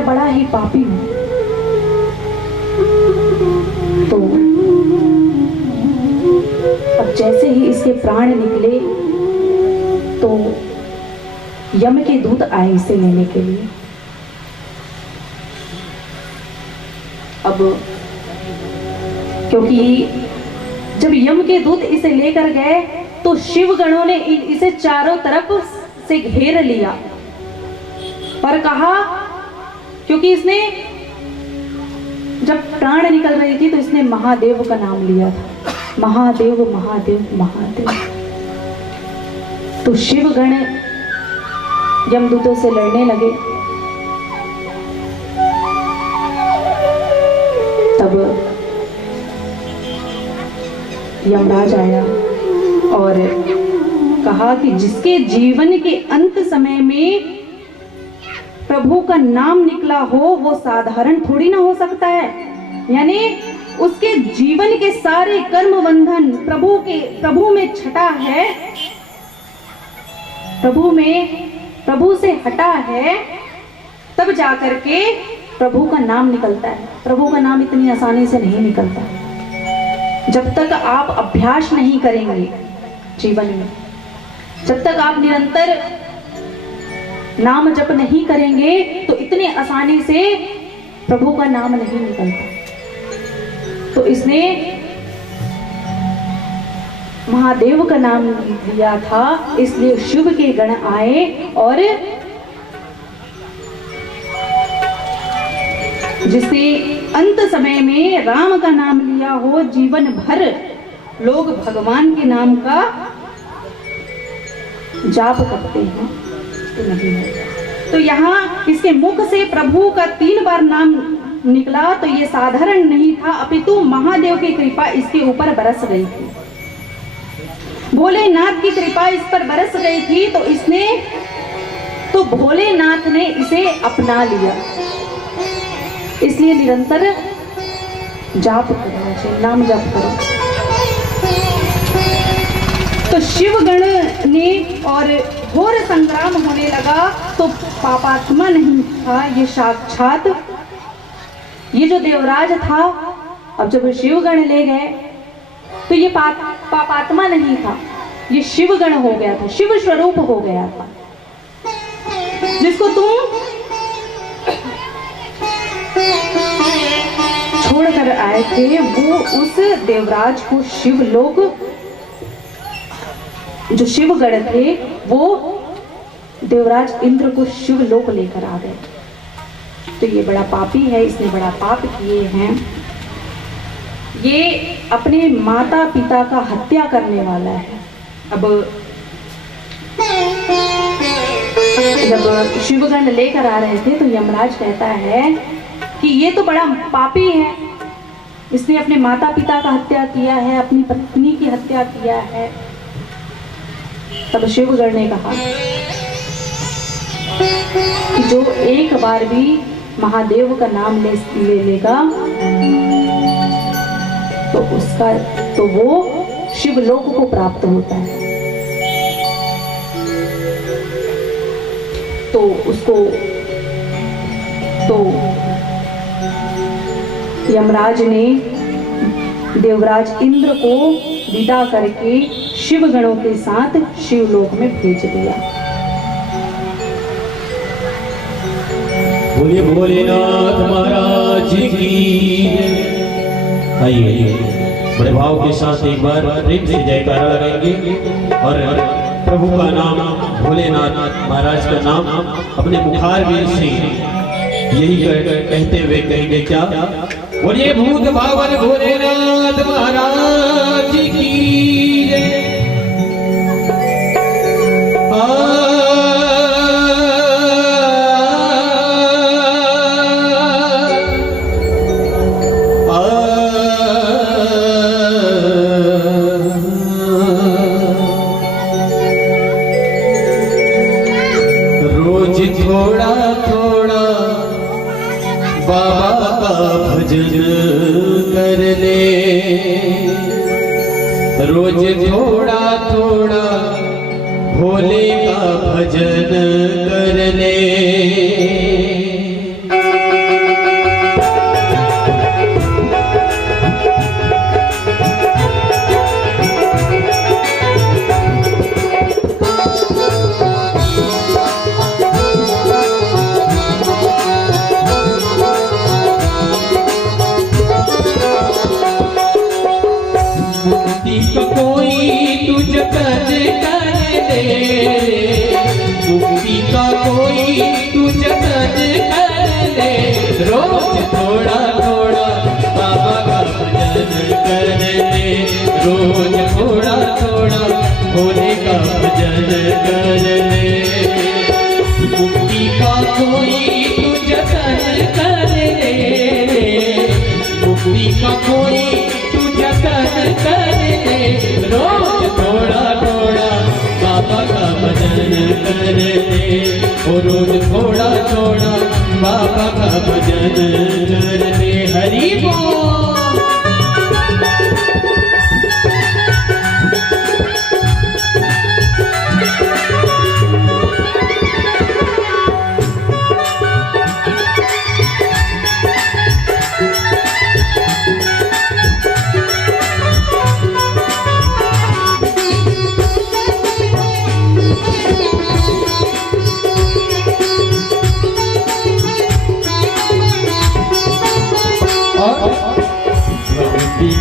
बड़ा ही पापी हूँ। तो अब जैसे ही इसके प्राण निकले तो यम के दूत आए इसे लेने के लिए। अब क्योंकि जब यम के दूत इसे लेकर गए तो शिव गणों ने इसे चारों तरफ से घेर लिया और कहा, क्योंकि इसने जब प्राण निकल रही थी तो इसने महादेव का नाम लिया था, महादेव महादेव महादेव। तो शिव गण यमदूतों से लड़ने लगे। तब यमराज आया और कहा कि जिसके जीवन के अंत समय में प्रभु का नाम निकला हो वो साधारण थोड़ी ना हो सकता है। यानी उसके जीवन के सारे कर्म बंधन प्रभु में छटा है, प्रभु से हटा है, तब जाकर के प्रभु का नाम निकलता है। प्रभु का नाम इतनी आसानी से नहीं निकलता जब तक आप अभ्यास नहीं करेंगे जीवन में, जब तक आप निरंतर नाम जप नहीं करेंगे तो इतनी आसानी से प्रभु का नाम नहीं निकलता। तो इसने महादेव का नाम लिया था, इसलिए शिव के गण आए और जिसने अंत समय में राम का नाम लिया हो, जीवन भर लोग भगवान के नाम का जाप करते हैं तो नहीं होगा। तो यहाँ इसके मुख से प्रभु का 3 बार नाम निकला, तो ये साधारण नहीं था, अपितु महादेव की कृपा इसके ऊपर बरस गई थी, भोलेनाथ की कृपा इस पर बरस गई थी। तो इसने तो भोलेनाथ ने इसे अपना लिया, इसलिए निरंतर जाप करना चाहिए, नाम जाप करो। तो शिवगण ने और घोर संग्राम होने लगा, तो पापात्मा नहीं था ये, साक्षात ये जो देवराज था, अब जब शिवगण ले गए तो ये पापात्मा नहीं था, ये शिवगण हो गया था, शिव स्वरूप हो गया था। जिसको तुम छोड़कर आए थे, वो उस देवराज को शिव लोग, जो शिवगण थे वो देवराज इंद्र को शिव लोक लेकर आ गए। तो ये बड़ा पापी है, इसने बड़ा पाप किए हैं, ये अपने माता पिता का हत्या करने वाला है। अब जब शिवगण लेकर आ रहे थे तो यमराज कहता है कि ये तो बड़ा पापी है, इसने अपने माता पिता का हत्या किया है, अपनी पत्नी की हत्या किया है। तब शिवगण ने कहा कि जो एक बार भी महादेव का नाम ले लेगा तो वो शिवलोक को प्राप्त होता है। तो उसको तो यमराज ने देवराज इंद्र को विदा करके शिवगणों के साथ शिवलोक में भेज दिया। बोलिए भोलेनाथ महाराज की। आइए बड़े भाव के साथ एक बार प्रेम से जयकारा लगाएंगे और प्रभु का नाम, भोलेनाथ महाराज का नाम अपने मुखार में से यही कहते हुए कहेंगे क्या? बोलिए भूत भावन भोलेनाथ महाराज की जय। थोड़ा थोड़ा बाबा का भजन कर ले, रोज थोड़ा थोड़ा भोले का भजन कर ले। मुक्ति का कोई तू जतन कर ले, रोज थोड़ा थोड़ा बाबा का भजन कर ले, रोज थोड़ा थोड़ा भोले का भजन कर ले। मुक्ति का कोई तू जतन कर ले, मुक्ति का कोई तू जतन कर ले, रोज थोड़ा थोड़ा बाबा का भजन कर ले, रोज थोड़ा थोड़ा बाबा का भजन कर ले। हरि बोल।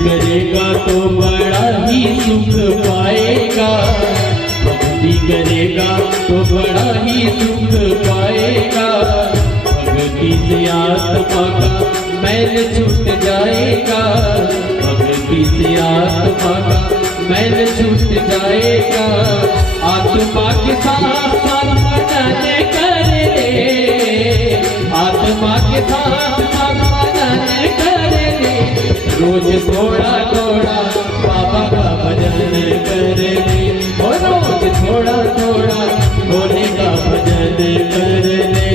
करेगा तो बड़ा ही सुख पाएगा, भक्ति करेगा तो बड़ा ही सुख पाएगा। भक्ति से आत्मा का मैल छूट जाएगा, भक्ति से आत्मा का मैल छूट जाएगा। आत्मा के साथ साथ भजन कर ले, आत्मा के साथ साथ भजन कर ले। रोज थोड़ा थोड़ा बाबा का भजन कर ले, और रोज थोड़ा थोड़ा भोले का भजन कर ले।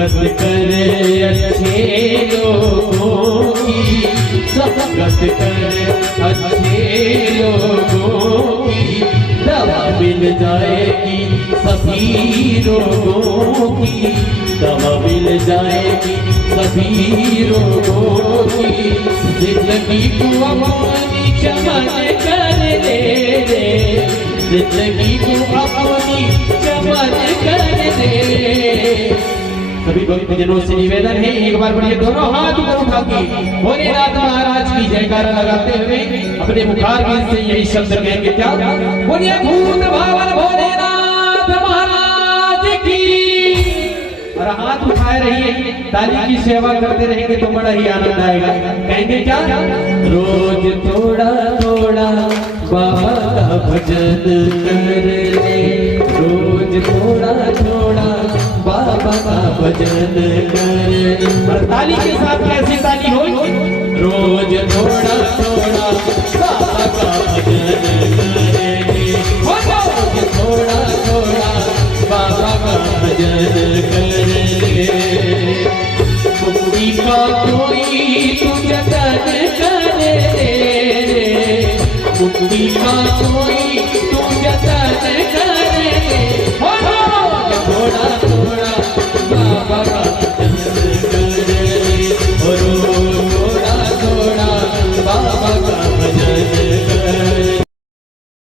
संगत करे अच्छे लोगों की, संगत करे अच्छे लोगों की, दवा मिल जाएगी सभी रोगों की, दवा मिल जाएगी सभी रोगों की। जिंदगी को अपनी चमन कर दे, जिंदगी को अपनी चमन कर दे। सभी भक्तजनों से निवेदन है, एक बार बढ़िए दोनों हाथ ऊपर उठा के भोलेनाथ महाराज की जयकारा लगाते हुए अपने मुखारबिंद से यही शब्द कहेंगे, क्या बोलिए भूत भावन भोलेनाथ महाराज की। और हाथ उठाए रहिए, ताली की सेवा करते रहेंगे तो बड़ा ही आनंद आएगा। कहेंगे क्या, रोज थोड़ा थोड़ा बाबा का भजन कर ले, रोज थोड़ा थोड़ा बाबा का भजन कर। और ताली के साथ कैसी ताली हो, रोज थोड़ा थोड़ा बाबा का भजन करेंगे, रोज थोड़ा थोड़ा बाबा का भजन करेंगे। मुक्ति का कोई तू जतन करे, मुक्ति का कोई तू जतन करे, थोड़ा थोड़ा बाबा का भजन करे, और थोड़ा थोड़ा बाबा का भजन